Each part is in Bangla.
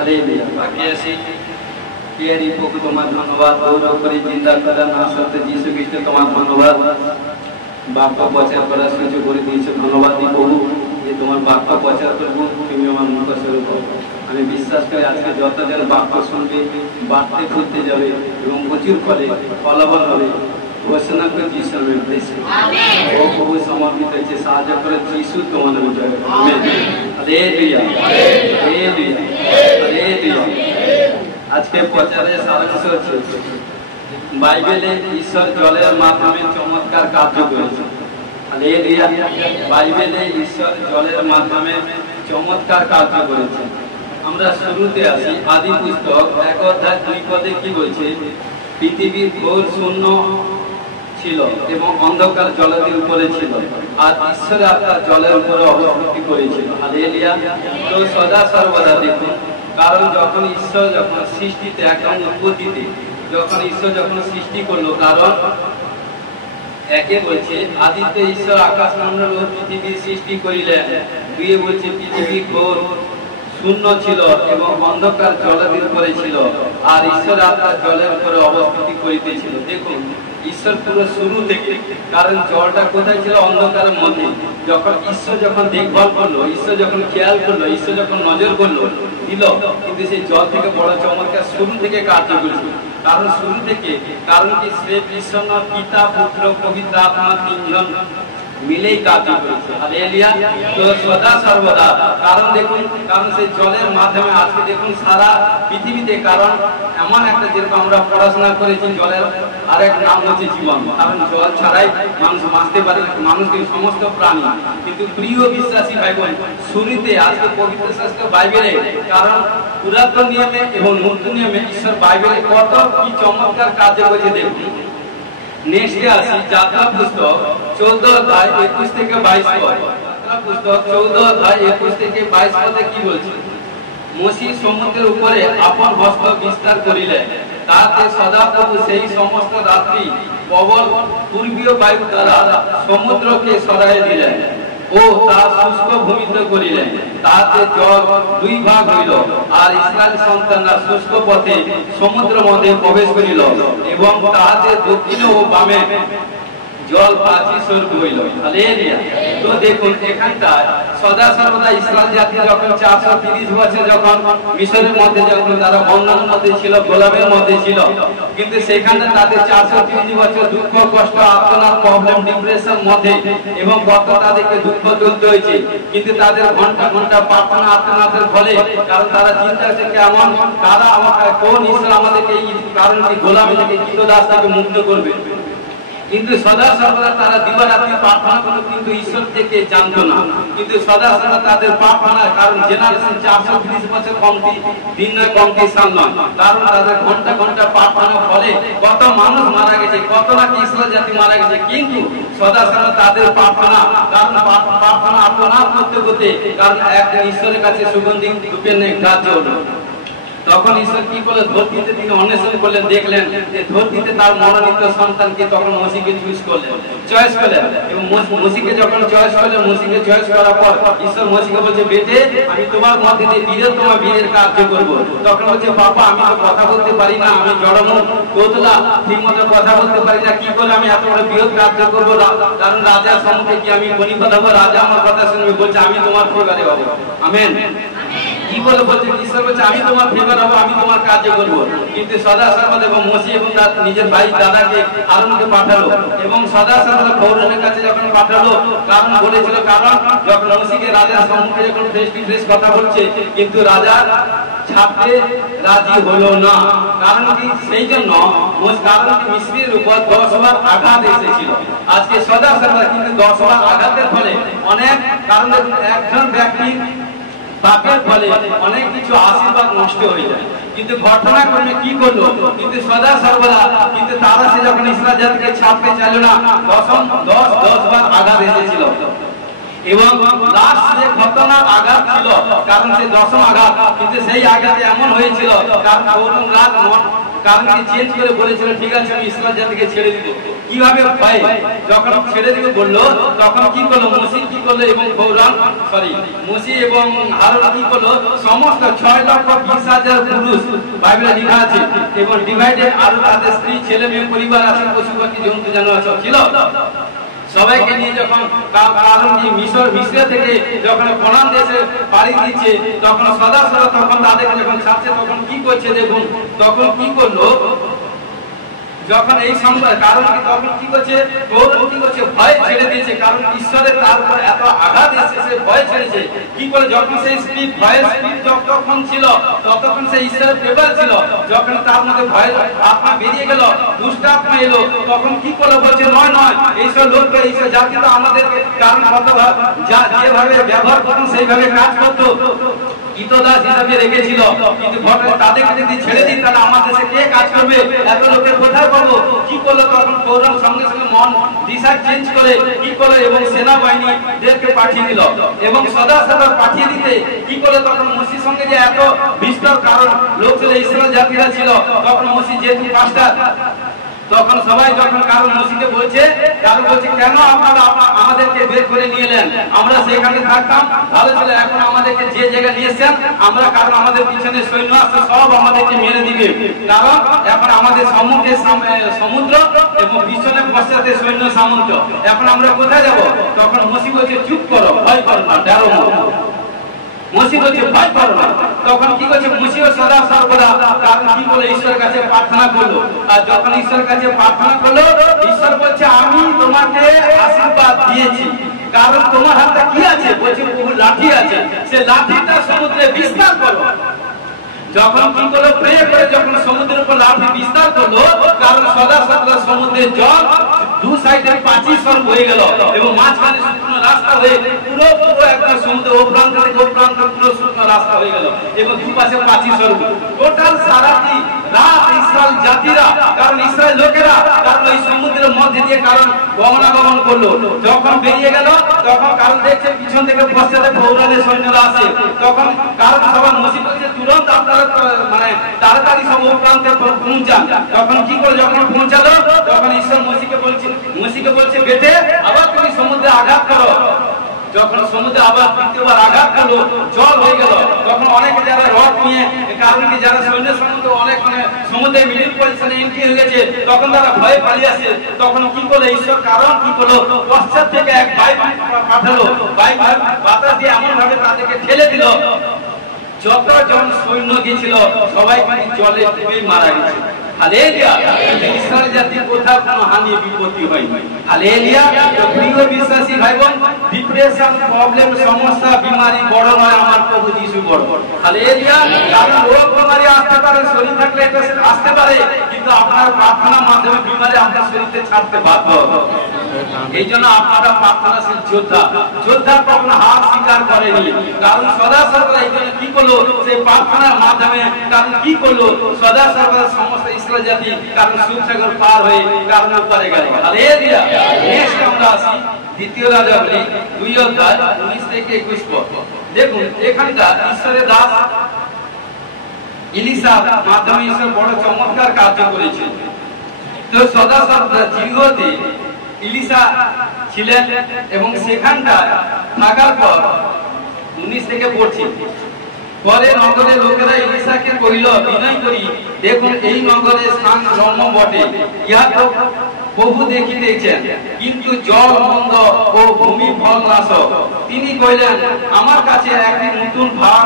हालेलुया। बाकी ऐसी केरी प्रभु तुम्हारा धन्यवाद गौरव करी जिंदा करा ना सकते यीशु ख्रिस्ट तुम्हारा धन्यवाद बाप का प्रचार करा सुযোগ করে দিয়েছো ধন্যবাদ দিই প্রভু যে তোমার বাক্য প্রচার করব তুমি আমার মুখ শুরু করো আমি বিশ্বাস করি আজকে যতজন বাক্য শুনবে বাড়তে ফুটতে যাবে এবং প্রচুর ফলাফল হবে ঘোষণা করে যিশু নামে প্রেসে আমেন ও প্রভু সমর্পিত হয়েছে সাহায্য করে যিশু তোমার নামে জয় আমেন হালেলুয়া হালেলুয়া হালেলুয়া আজকে প্রচারে সারাংশ হচ্ছে বাইবেলে ঈশ্বর জলের মাধ্যমে চমৎকার কার্য করেছেন হালেলুয়া বাইবেলে ঈশ্বর জলের মাধ্যমে চমৎকার কার্য করেছেন আমরা শুরুতে আসি আদি পুস্তক 1 অধ্যায় 2 পদে কি বলছে পৃথিবী ঘোর শূন্য ছিল এবং অন্ধকার জলের উপরে ছিল আর ঈশ্বর আত্মা জলের উপরে অবস্থিত করেছিল হালেলুয়া তো সদা সর্বদা দেখুন কারণ যখন ঈশ্বর যখন সৃষ্টিতে একদম উৎপত্তিতে যখন ঈশ্বর যখন সৃষ্টি করলো কারণ একে বলছে আদিতে ঈশ্বর আকাশ মণ্ডল ও পৃথিবীর সৃষ্টি করিলেন দুয়ে বলছে পৃথিবী ঘোর শূন্য ছিল এবং অন্ধকার জলের উপরে ছিল আর ঈশ্বর আত্মা জলের উপরে অবস্থিত করিতেছিল দেখুন ঈশ্বর পুরো শুরু থেকে কারণ জলটা কোথায় ছিল অন্ধকারের মধ্যে যখন ঈশ্বর যখন দেখভাল করলো ঈশ্বর যখন খেয়াল করলো ঈশ্বর যখন নজর করলো দিল কিন্তু সেই জল থেকে বড় চমৎকার শুরু থেকে কার্য করেছিল কারণ শুরু থেকে কারণ কি সে ঈশ্বর পিতা পুত্র পবিত্র আত্মা তিনজন মিলেই কার্য করেছে হালেলুয়া তো সদা সর্বদা কারণ দেখুন কারণ সেই জলের মাধ্যমে আজকে দেখুন সারা পৃথিবীতে কারণ এমন একটা যেরকম আমরা পড়াশোনা করেছি জলের আরেক নাম হচ্ছে জীবন কারণ জল ছাড়াই মানুষ বাঁচতে পারে মানুষকে সমস্ত প্রাণী কিন্তু প্রিয় বিশ্বাসী ভাই বোন শুরুতে আজকে পবিত্র শাস্ত্র বাইবেলে কারণ পুরাতন নিয়মে এবং নতুন নিয়মে ঈশ্বর বাইবেলে কত কি চমৎকার কার্য করেছে দেখুন নেক্সটে আসি যাত্রা পুস্তক 14 অধ্যায় 21 থেকে 22 পদ যাত্রা পুস্তক 14 অধ্যায় 21 থেকে 22 পদে কি বলছে মোশি সমুদ্রের উপরে আপন হস্ত বিস্তার করিলেন তাতে সদাপ্রভু সেই সমস্ত রাত্রি প্রবল পূর্বীয় বায়ু দ্বারা সমুদ্রকে সরাইয়া দিলেন ও তা শুষ্ক ভূমিতে করিলেন তাতে জল দুই ভাগ হইল আর ইসরায়েল সন্তানরা শুষ্ক পথে সমুদ্র মধ্যে প্রবেশ করিল এবং তাহাদের দক্ষিণ ও বামে জল প্রাচীর স্বরূপ হইল হালেলুয়া তো দেখুন এখানটা সদা সর্বদা ইসরায়েল জাতি যখন 430 বছর যখন মিশরের মধ্যে যখন তারা বন্যার মধ্যে ছিল গোলামের মধ্যে ছিল কিন্তু সেখানে তাদের 430 বছর দুঃখ কষ্ট আর্তনাদ প্রবলেম ডিপ্রেশন মধ্যে এবং কত তাদেরকে দুঃখ তুলতে হয়েছে কিন্তু তাদের ঘন্টা ঘন্টা প্রার্থনা আর্তনাদের ফলে কারণ তারা চিন্তা করছে কেমন কারা আমাকে কোন ঈশ্বর আমাদেরকে এই কারণ কি গোলামি থেকে কৃতদাস থেকে মুক্ত করবে কিন্তু সদা সর্বদা তারা দিবারাত্রি প্রার্থনা করলো কিন্তু ঈশ্বর থেকে জানতো না কিন্তু সদা সর্বদা তাদের প্রার্থনা কারণ জেনারেশন 430 বছর কমতি দিন নয় কমতি সাল নয় কারণ তাদের ঘন্টা ঘন্টা প্রার্থনার ফলে কত মানুষ মারা গেছে কত নাকি ইসরায়েল জাতি মারা গেছে কিন্তু সদা সর্বদা তাদের প্রার্থনা কারণ প্রার্থনা আপনার করতে করতে কারণ একদিন ঈশ্বরের কাছে সুগন্ধি রূপে গ্রাহ্য হলো তখন ঈশ্বর কি করলেন ধরতিতে তিনি অন্বেষণ করলেন দেখলেন যে ধরতিতে তার মনোনীত সন্তানকে তখন মোশিকে চয়েস করলেন এবং মোশিকে যখন চয়েস করলেন মোশিকে চয়েস করার পর ঈশ্বর মোশিকে বলছে বেটে আমি তোমার মধ্যে দিয়ে তোমার বিয়ের কার্য করবো তখন বলছে বাবা আমি তো কথা বলতে পারি না আমি জড়মুখ কোতলা ঠিক মতো কথা বলতে পারি না কি করে আমি এত বড় বৃহৎ কার্য করবো কারণ রাজার সম্মুখে কি আমি বলি কথা বলবো রাজা আমার কথা শুনবে বলছে আমি তোমার ফেভারে হবো আমেন কি বলে বলছে ঈশ্বর বলছে আমি তোমার ফেভার হবো আমি তোমার কার্য করবো কিন্তু সদা সর্বদা এবং মোশি এবং তার নিজের ভাই দাদাকে আরনকে পাঠালো এবং সদা সর্বদা ফরৌনের কাছে যখন পাঠালো কারণ বলেছিল কারণ যখন মোশিকে রাজার সম্মুখে যখন ফেস টু ফেস কথা বলছে কিন্তু রাজা ছাড়তে রাজি হলো না কারণ কি সেই জন্য কারণ মিস্ত্রির উপর 10 বার আঘাত এসেছিল আজকে সদা সর্বদা কিন্তু 10 বার আঘাতের ফলে অনেক কারণ একজন ব্যক্তি পাপের ফলে অনেক কিছু আশীর্বাদ নষ্ট হয়ে যায় কিন্তু ঘটনা ক্রমে কি করলো কিন্তু সদা সর্বদা কিন্তু তারা সে যখন ইসরায়েল জাতিকে ছাড়তে চাইল না 10 বার আঘাত এসেছিল এবং লাস্ট যে ঘটনার আঘাত ছিল কারণ সে 10ম আঘাত কিন্তু সেই আঘাতে এমন হয়েছিল কারণ ফরৌন রাজ কারণ কি চেঞ্জ করে বলেছিল ঠিক আছে আমি ইসরায়েল জাতিকে ছেড়ে দিব। কিভাবে ভয় যখন ছেড়ে দিবে বললো তখন কি করলো মসি কি করলো এবং মসি এবং হারুন কি করলো সমস্ত 6,20,000 পুরুষ বাইবেলে লেখা আছে এবং ডিভাইডেড আর তাদের স্ত্রী ছেলে মেয়ে পরিবার আছে পশু পাখি জন্তু জানোয়ার সব ছিল সবাইকে নিয়ে যখন কারণ কি মিশর থেকে যখন কোরআন দেশে পাড়ি দিচ্ছে তখন সদা তখন তাদেরকে যখন ছাড়ছে তখন কি করছে দেখুন তখন কি করলো যখন এই সংবাদ কারণ কি তখন কি করছে কি করছে ভয় ছেড়ে দিয়েছে কারণ ঈশ্বরের তার উপর এত আঘাত এসেছে ভয় ছেড়েছে কি করে যখন সেই স্পিড ভয়ের স্পিড যতক্ষণ ছিল ততক্ষণ সেই ঈশ্বরের ফেভার ছিল যখন তার মধ্যে ভয় আত্মা বেরিয়ে গেল দুষ্ট আত্মা এলো তখন কি করলো বলছে নয় এইসব লোককে এইসব জাতি তো আমাদের কারণ যেভাবে ব্যবহার করতো সেইভাবে কাজ করতো ইতদাস হিসাবে রেখেছিল কিন্তু তাদেরকে যদি ছেড়ে দিই তাহলে আমার দেশে কে কাজ করবে এত লোকের কোথায় পাবো কি করলো তখন ফৌরন সঙ্গে সঙ্গে মন দিশা চেঞ্জ করে কি করলো এবং সেনাবাহিনীদেরকে পাঠিয়ে দিল এবং সদা পাঠিয়ে দিতে কি করলো তখন মসির সঙ্গে যে এত বিস্তর কারণ লোক ছিল ইসরায়েল জাতিরা ছিল তখন মসি যেহেতু পাস্টার তখন সবাই যখন কারণ মসিকে বলছে কেন আপনারা আমাদেরকে বের করে নিয়ে এলেন আমরা সেখানে থাকতাম ভালো ছিল এখন আমাদেরকে যে জায়গায় নিয়ে এসেছেন আমরা কারণ আমাদের পিছনে সৈন্য আছে সব আমাদেরকে মেরে দিবে কারণ এখন আমাদের সম্মুখে সমুদ্র এবং পিছনে পশ্চাতে সৈন্য সামন্ত এখন আমরা কোথায় যাব তখন মসি বলছে চুপ করো ভয় করো না ডরো না মসি বলছে ভয় করো না তখন কি করছে মসিও সদা সর্বদা কারণ কি বলে ঈশ্বরের কাছে প্রার্থনা করলো আর যখন ঈশ্বরের কাছে প্রার্থনা করলো ঈশ্বর বলছে আমি তোমাকে আশীর্বাদ দিয়েছি কারণ তোমার হাতে কি আছে বলছে বহু লাঠি আছে সে লাঠিটা সমুদ্রে বিস্তার করো যখন কি করলো প্রে করে যখন সমুদ্রের উপর লাঠি বিস্তার করলো কারণ সদা সমুদ্রের জল দু সাইডে পাঁচি স্বরূপ হয়ে গেল এবং মাঝখানে শুকনো রাস্তা হয়ে পুরো একটা সমুদ্র ও প্রান্ত থেকে ও প্রান্ত পুরো শুকনো রাস্তা হয়ে গেল এবং দুপাশে পাঁচি স্বরূপ টোটাল সারাটি রাত ইসরায়েল জাতিরা কারণ ইসরায়েল লোকেরা কারণ ওই সমুদ্রের মধ্যে দিয়ে কারণ গমনাগমন করলো যখন বেরিয়ে গেল তখন কারণ দেখছে পিছন থেকে পশ্চাতে ফৌরানের সৈন্যরা আসে তখন কারণ সবার মসি বলছে তুরন্ত আপনারা মানে তাড়াতাড়ি সব ও প্রান্তে পৌঁছান তখন কি করে যখন পৌঁছালো তখন ঈশ্বর মসিকে বলছে বেটে আবার তুমি সমুদ্রে আঘাত করো যখন সমুদ্রে আবার দ্বিতীয়বার আঘাত করলো জল হয়ে গেল তখন অনেকে যারা রথ নিয়ে কারণ কি যারা সৈন্য সমুদ্র অনেক সমুদ্রের মিডিল পজিশনে এন্ট্রি হয়ে গেছে তখন তারা ভয়ে পালিয়ে আসে তখন কি করলো ঈশ্বর কারণ কি করলো পশ্চাৎ থেকে এক বায়ু পাঠালো বায়ু বাতাস দিয়ে এমন ভাবে তাদেরকে ঠেলে দিল যতজন সৈন্য গিয়েছিল সবাই জলে ডুবে মারা গেছে হালেলুয়া ইসরায়েল জাতির কোথাও কোনো হানি বিপত্তি হয়নি হালেলুয়া তো প্রিয় বিশ্বাসী ভাই বোন ডিপ্রেশন প্রবলেম সমস্যা বিমারি বড় নয় আমার প্রভু যিশু বড় হালেলুয়া কারণ রোগ বিমারি আসতে পারে শরীর থাকলে এটা আসতে পারে কিন্তু আপনার প্রার্থনার মাধ্যমে বিমারি আপনার শরীরকে ছাড়তে বাধ্য হবে এই জন্য আপনারা প্রার্থনাশীল যোদ্ধা কখনো হার স্বীকার করেনি কারণ সদা সর্বদা এই জন্য কি করলো সেই প্রার্থনার মাধ্যমে কারণ কি করলো সদা সর্বদা সমস্ত ইসরায়েল জাতি কারণ সুখসাগর পার হয়ে কারণ উপরে গেল হালেলুয়া নেক্সট আমরা আসি দ্বিতীয় রাজাবলী 2 অধ্যায় 19 থেকে 21 পদ দেখুন এখানকার ঈশ্বরের দাস ইলিশা মাধ্যমে ঈশ্বর বড় চমৎকার কার্য করেছেন তো সদা সর্বদা জিহতে ইলিশা ছিলেন এবং সেখানটা থাকার পর 19 থেকে পড়ছি পরে নগরের লোকেরা ইলিশাকে কহিল বিনয় করি দেখুন এই নগরের স্থান রম্য বটে ইহা তো বহু দেখিতেছেন কিন্তু জল মন্দ ও ভূমি ফল নাশক তিনি কইলেন আমার কাছে একটি নতুন ভাগ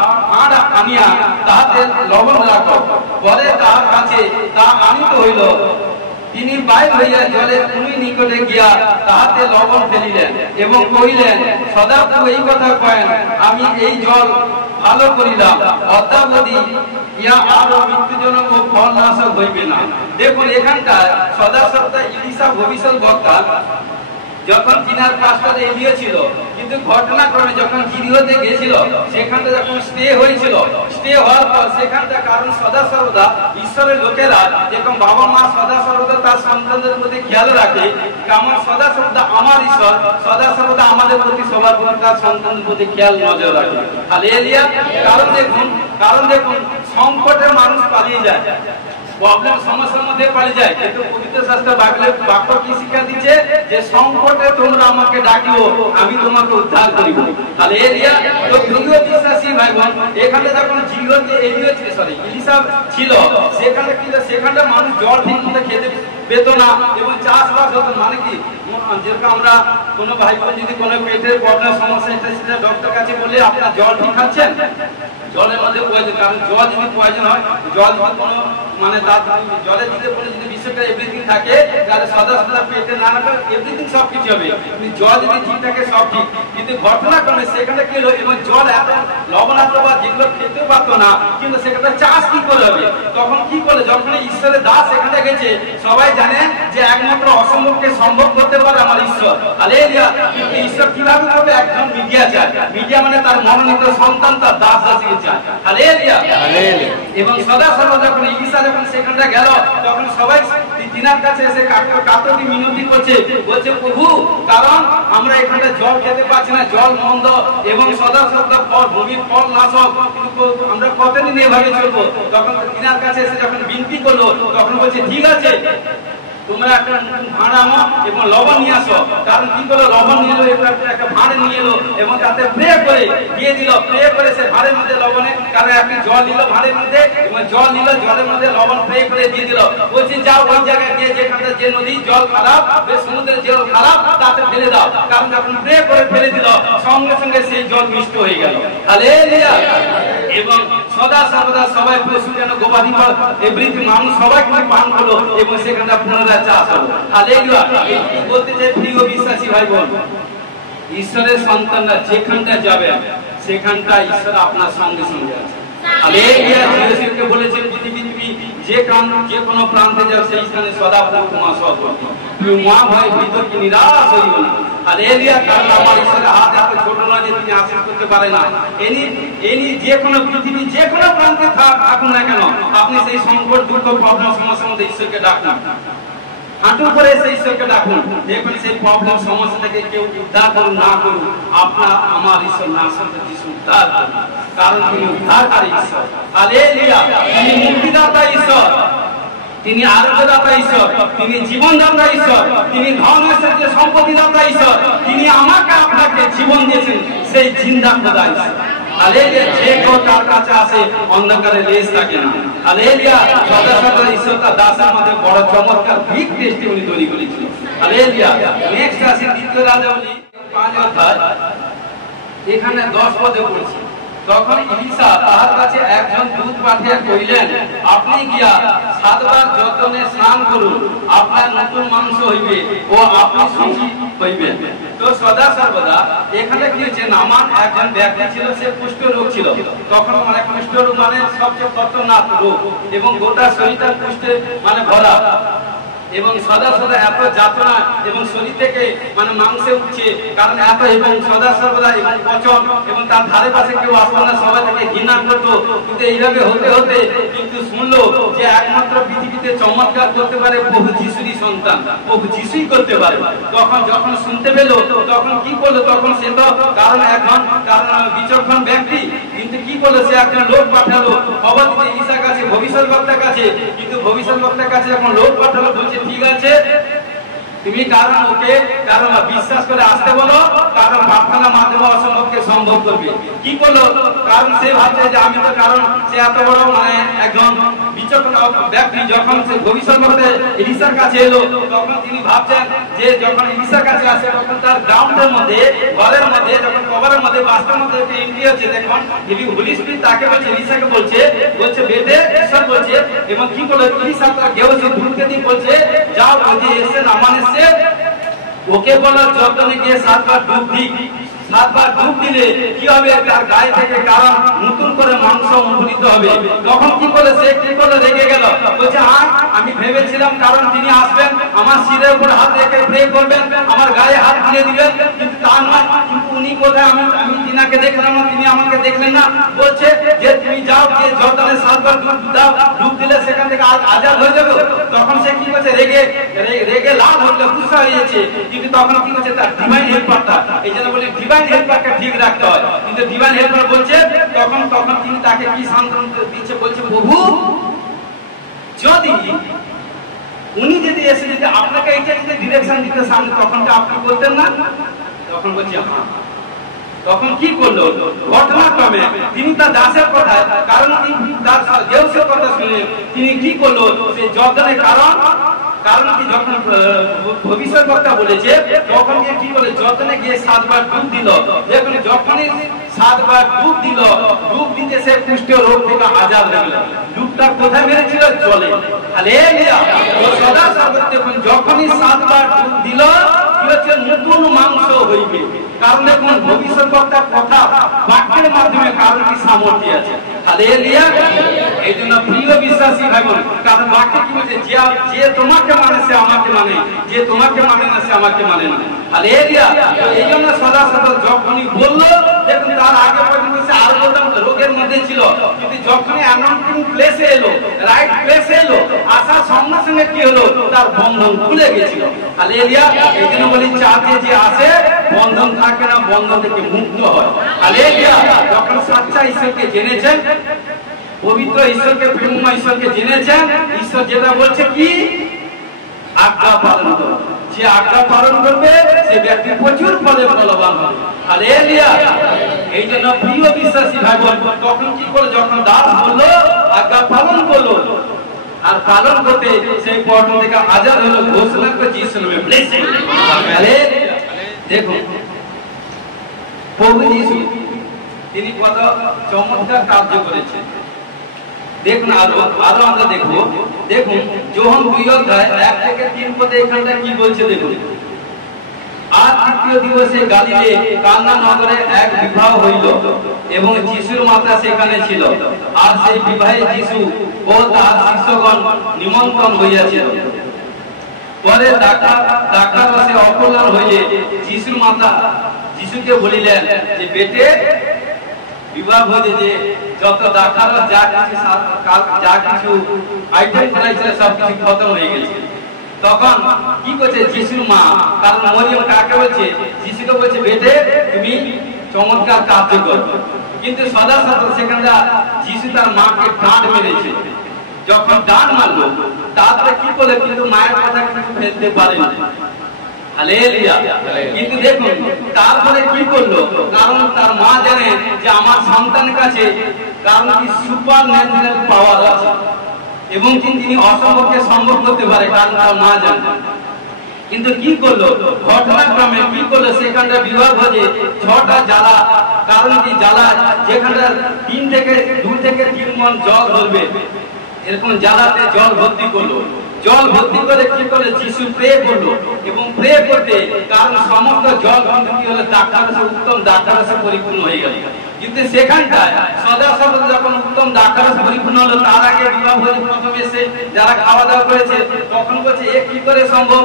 আনিয়া তাহাতে লবণ রাখো পরে তার কাছে তা আনিত হইল তিনি বাইর হইয়া জলে ভূমি নিকটে গিয়া তাহাতে লবণ ফেলিলেন এবং কহিলেন সদাপ্রভু এই কথা কয়েন আমি এই জল ভালো করিলাম অদ্যাবধি ইহা আরো মৃত্যুজনক ও ফলনাশক হইবে না দেখুন এখানকার সদা সপ্তাহ ইলিশা ভবিষ্যৎ বক্তা যখন চিনার পাশটাতে এগিয়ে ছিল কিন্তু ঘটনাক্রমে যখন গিরিহতে গেছিল সেখানটা যখন স্টে হয়েছিল স্টে হওয়ার পর সেখানটা কারণ সদা সর্বদা ঈশ্বরের লোকেরা যেরকম বাবা মা সদা সর্বদা তার সন্তানদের প্রতি খেয়াল রাখে আমার সদা সর্বদা আমার ঈশ্বর সদা সর্বদা আমাদের প্রতি সবার প্রতি তার সন্তানদের প্রতি খেয়াল নজর রাখে হালেলুয়া কারণ দেখুন সংকটে মানুষ পালিয়ে যায় প্রবলেম সমস্যার মধ্যে পড়ে যায়, কিন্তু পবিত্র শাস্ত্র বাইবেলের বাক্য কি শিক্ষা দিচ্ছে যে সংকটে তোমরা আমাকে ডাকিও, আমি তোমাকে উদ্ধার করিব। তাহলে এলিয়া তো প্রিয় বিশ্বাসী ভাই বোন, এখানে যখন ইলিশা ছিল সেখানে কি, সেখানে মানুষ জল ঠিক মতো খেতে পেত না এবং চাষবাস হতো। মানে কি, যেরকম আমরা কোনো ভাই বোন যদি কোনো পেটের প্রবলেম সমস্যা সেটা ডক্টর কাছে বলে আপনার জল ঠিক খাচ্ছেন, জলের মধ্যে প্রয়োজন, কারণ জল যদি প্রয়োজন হয়, জল যদি কোনো মানে তার জলের দিকে কোনো যদি বিষয়টা এভরিথিং থাকে তাহলে সদা সদা পেটে না রাখলে এভরিথিং সব কিছু হবে। জল যদি ঠিক থাকে সব ঠিক, কিন্তু ঘটনাক্রমে সেখানে কি হলো, এবং জল এত লবণাক্ত বা যেগুলো খেতেও পারতো না, কিন্তু সেখানে চাষ কি করে হবে? তখন কি করলো, যখন ঈশ্বরের দাস সেখানে গেছে, সবাই জানে যে একমাত্র অসম্ভবকে সম্ভব করতে পারে আমার ঈশ্বর। হালেলুয়া। কিন্তু ঈশ্বর কিভাবে করবে? একজন মিডিয়া চায়, মিডিয়া মানে তার মনোনীত সন্তান, তার দাস দাসীকে চায়। হালেলুয়া। এবং সদা সর্বদা যখন ইলিশা যখন সেখানটা গেল, তখন সবাই তিনার কাছে এসে কাতরী মিনতি করছে, বলছে প্রভু, কারণ আমরা এখানে জল খেতে পাচ্ছি না, জল মন্দ এবং সদা সর্বদা ফল ভূমির ফল নাশক, আমরা কতদিন এভাবে চলবো? তখন তিনার কাছে এসে যখন বিনতি করলো, তখন বলছে ঠিক আছে, তোমরা একটা ভাঁড় আনো এবং লবণ নিয়ে আসো। কারণ কি করলো, লবণ নিয়ে এলো, একটা ভাঁড়ে নিয়ে এলো এবং তাতে স্প্রে করে দিয়ে দিল, স্প্রে করে সে ভাঁড়ের মধ্যে লবণে, কারণ একটি জল দিল ভাঁড়ের মধ্যে এবং জল দিল, জলের মধ্যে লবণ স্প্রে করে দিয়ে দিল। বলছি যাও ওই জায়গায় গিয়ে যেখানে যে নদী জল খারাপ, সমুদ্রের জল খারাপ, তাতে ফেলে দাও। কারণ যখন স্প্রে করে ফেলে দিল, সঙ্গে সঙ্গে সেই জল মিষ্ট হয়ে গেল। হালেলুয়া। এবং সদা সর্বদা সবাই পশু যেন গবাদি এভরিথিং মানুষ সবাই পান করলো এবং সেখানে পুনরায় চাষ হলো। হালেলুয়া। বলতে চাই প্রিয় বিশ্বাসী ভাই বোন, ঈশ্বরের সন্তানরা যেখানটা যাবে সেখানটা ঈশ্বর আপনার সঙ্গে সঙ্গে আছে। হালেলুয়া। যিশুকে বলেছেন পৃথিবী তুমি যে কোনো প্রান্তে যাও সেই স্থানে সদা তোমার সহবর্তী, তুমি মা ভয় ভিতর কি নিরাশ হইও না। হালেলুয়া। কারণ আমার ঈশ্বরের হাত এত ছোট নয় যে তিনি আশীষ করতে পারে না। এনি যে কোনো পৃথিবী যে কোনো প্রান্তে থাকুন না কেন, আপনি সেই সংকট দুঃখ প্রবলেম সমস্যার মধ্যে ঈশ্বরকে ডাকুন, হাঁটু করে সেই ঈশ্বরকে ডাকুন। দেখবেন সেই প্রবলেম সমস্যা থেকে কেউ উদ্ধার করুন না করুন, আপনার আমার ঈশ্বর না সত্য যিশু উদ্ধার করুন, কারণ তিনি উদ্ধারকারী ঈশ্বর। হালেলুয়া। তিনি মুক্তিদাতা ঈশ্বর, তিনি আরোগ্যদাতা ঈশ্বর, তিনি জীবনদাতা ঈশ্বর, তিনি ধন ঐশ্বর্য সম্পত্তিদাতা ঈশ্বর, তিনি আমাকে আপনাকে জীবন দিয়েছেন, সেই জিন্দা খোদা ঈশ্বর। হালেলুয়া। যে কেউ তার কাছে আসে অন্ধকারে লেশ থাকে না। হালেলুয়া। সদা সর্বদা ঈশ্বর তার দাসের মধ্যে বড় চমৎকার বিগ টেস্টিমনি তৈরি করেছিল। হালেলুয়া। নেক্সট আসি দ্বিতীয় রাজাবলী 5 অধ্যায়, এখানে 10 পদে পড়ছি। তখন ইলিশা তাহার কাছে একজন দূত পাঠিয়ে কইলেন, আপনি গিয়া 7 বার যতনে স্নান করুন, আপনার নতুন মাংস হইবে ও আপনি সুখী হইবেন। তো সদা সর্বদা এখানে কি হচ্ছে, নামান একজন ব্যক্তি ছিল, সে কুষ্ঠ রোগ ছিল। তখন মানে কুষ্ঠ রোগ মানে সবচেয়ে খতরনাক রোগ এবং গোটা শরীরটা কুষ্ঠে মানে ভরা, এবং সদা সদা এত যাতনা এবং শরীর থেকে মানে মাংসে উঠছে, কারণ এত এবং সদা সর্বদা এবং পচন এবং তার ধারে পাশে কেউ আসতো না, সবাই তাকে ঘৃণা করতো। কিন্তু এইভাবে হতে হতে কিন্তু শুনলো যে একমাত্র পৃথিবীতে চমৎকার করতে পারে প্রভু যিশুরই সন্তান, প্রভু যিশুই করতে পারে। তখন যখন শুনতে পেলো, তখন কি করলো, তখন সে তো কারণ বিচক্ষণ ব্যক্তি, কিন্তু কি করলো, সে একটা লোক পাঠালো খবর দিতে ইলিশার কাছে, ভবিষ্যৎবক্তার কাছে। কিন্তু ভবিষ্যৎবক্তার কাছে যখন লোক পাঠালো, বলছে ঠিক আছে, তুমি কারণ ওকে কারণ বিশ্বাস করে আসতে বলো, কারণ প্রার্থনা মাধ্যমে অসম্ভবকে সম্ভব করবে। কি করলো, কারণ সে ভাবছে যে আমি তো, কারণ সে এত বড় মানে একজন বিচক্ষণ ব্যক্তি, যখন সে ভবিষ্যৎবক্তা ইলিশার কাছে এলো, তখন তিনি ভাবছেন যে যখন ইলিশার কাছে আসে, তখন তার গ্রাউন্ডের মধ্যে, ঘরের মধ্যে, যখন কবরের মধ্যে, বাস্তবের মধ্যে একটা এন্ট্রি হচ্ছে। দেখুন হুলি স্পিরিট তাকে বলছে, ইলিশাকে বলছে বেদে ঈশ্বর বলছে, এবং কি করলো, ইলিশা তার গেহজি দূতকে দিয়ে বলছে, যাও ওই এসে নামান এসে ওকে বলো যতনে গিয়ে 7 বার ডুব দিই। 7 বার ডুব দিলে কি হবে, তার গায়ে থেকে কারণ নতুন করে মাংস অঙ্কুরিত হবে। তখন কি করে, সে কি করে রেগে গেল, বলছে আমি ভেবেছিলাম কারণ তিনি আসবেন, আমার শিরের উপর হাত রেখে প্রে করবেন, আমার গায়ে হাত দিয়ে দিবেন, কিন্তু তা নয়। কিন্তু উনি কোথায়, আমি তিনাকে দেখলাম না, তিনি আমাকে দেখলেন না। বলছে যে তুমি যাও, যে জর্দানে 7 বার ডুব দিলে সেখান থেকে আজাদ হয়ে যাবে। তখন সে কি করছে, রেগে লাল হয়ে গুসা হয়ে যাচ্ছে। কিন্তু তখন কি করছে, তার ডিভাইন হেল্পারটা, এই জন্য বলি ডিভাইন হেল্পারকে ঠিক রাখতে হয়। কিন্তু ডিভাইন হেল্পার বলছে, তখন তিনি তাকে কি সান্ত্বনা দিচ্ছে, বলছে প্রভু যদি উনি যদি এসে যদি আপনাকে এইটা যদি ডিরেকশন দিতে সামনে, তখন তো আপনি বলতেন না? তখন বলছি হ্যাঁ। তখন কি করলো? ঘটনাক্রমে তিনি তার দাসের কথা, কারণ তার দেউসের কথা শুনে তিনি কি করলো? সেই যজ্ঞের কারণ কি যখন ভবিষ্যৎবক্তা বলেছে, তখন কি করে যজ্ঞে গিয়ে 7 বার ডুব দিল। দেখুন যখনই 7 বার ডুব দিল, ডুব দিতে সে কুষ্ঠ রোগ থেকে আজাদ হয়ে গেল। ডুবটা কোথায় মেরেছিল? জলে। হালেলুয়া। সদা সর্বদা দেখুন যখনই 7 বার ডুব দিল, কি হচ্ছে? নতুন মাংস হইবে। কারণ দেখুন ভবিষ্যৎবক্তার কথা বাক্যের মাধ্যমে কারণ কি সামর্থ্য আছে। হালেলুয়া। এই জন্য প্রিয় বিশ্বাসী ভাই বোন, কারণ বাক্যে কি বলছে? যে তোমাকে মানে সে আমাকে মানে, যে তোমাকে মানে না সে আমাকে মানে না। হালেলুয়া। এই জন্য সদা সদা যখনই বললো, দেখুন তার আগে পর্যন্ত সে আরো রোগের মধ্যে ছিল, কিন্তু যখনই অ্যানাউন্সিং প্লেসে এলো, রাইট প্লেসে এলো, আসার সঙ্গে সঙ্গে কি হলো? তার বন্ধন খুলে গেছিল। হালেলুয়া। এই জন্য বলি চাঁদে যে আসে বন্ধন থাকে না, বন্ধন থেকে মুক্ত হয়। হালেলুয়া। যখন সচ্চা ঈশ্বরকে জেনেছেন, পবিত্র ঈশ্বরকে, প্রেমময় ঈশ্বরকে জেনেছেন, ঈশ্বর যেটা বলছে কি? আজ্ঞা পালন করো। যে আজ্ঞা পালন করবে সে ব্যক্তি প্রচুর ফলে ফলবান হবে। হালেলুয়া। এই জন্য প্রিয় বিশ্বাসী ভাই বোন, তখন কি করে? যখন দাস বললো, আজ্ঞা পালন করলো, আর পালন করতে সেই পর্ব থেকে আজাদ হলো, ঘোষণা করে যিশুর নামে ব্লেসিং। হালেলুয়া। দেখুন প্রভু যিশু তিনি কত চমৎকার কার্য করেছেন। দেখুন আরো আমরা দেখবো। দেখুন যোহন 2 অধ্যায় 1 থেকে 3 পদে এখানটা কি বলছে দেখুন। আর তৃতীয় দিবসে গালিলে কানা নগরে এক বিবাহ হইল, এবং যিশুর মাতা সেখানে ছিল। আর সেই বিবাহে যিশু ও তার শিষ্যগণ নিমন্ত্রণ হইয়াছিল। পরে দ্রাক্ষারসে অকল্যাণ হইলে যিশুর মাতা যিশুকে বলিলেন যে, বেটে বিবাহ হইলে যে যত দ্রাক্ষারস যা কিছু আইটেম বানাইছিল সব কিছু খতম হয়ে গেছে। তখন কি করছে যিশুর মা, কারণ মরিয়ম কাকে বলছে? যিশুকে বলছে, বেটে তুমি চমৎকার কার্য করো। কিন্তু সদা সদা সেখানে যিশু তার মাকে ডাঁট মেরেছে। যখন ডাঁট মারলো, তারপরে কি করলে? কিন্তু মায়ের কথা কিছু ফেলতে পারেনি। হালেলুয়া। কিন্তু দেখুন তারপরে কি করলো? কারণ তার মা জানে যে আমার সন্তানের কাছে কারণ কি সুপার ন্যাচারাল পাওয়ার আছে, এবং তিনি অসম্ভবকে সম্ভব করতে পারে, কারণ তার মা জানে। কিন্তু কি করলো? ঘটনাক্রমে কি করলো? সেখানটা বিবাহ ভোজে 6টা জ্বালা, কারণ কি জ্বালা যেখানটা 2 থেকে 3 মণ জল ধরবে, এরকম জ্বালাতে জল ভর্তি করলো। জল ভর্তি করে কি করে? যিশু প্রে করলো, এবং প্রে করতে কারণ সমস্ত জল কি হলো? দ্রাক্ষারসে, উত্তম দ্রাক্ষারসে পরিপূর্ণ হয়ে গেল। কিন্তু সেখানটায় সদা সর্বদা যখন উত্তম দ্রাক্ষারস পরিপূর্ণ হলো, তার আগে বিবাহ ভোজে প্রথমে এসে যারা খাওয়া দাওয়া করেছে, তখন বলছে এ কি করে সম্ভব?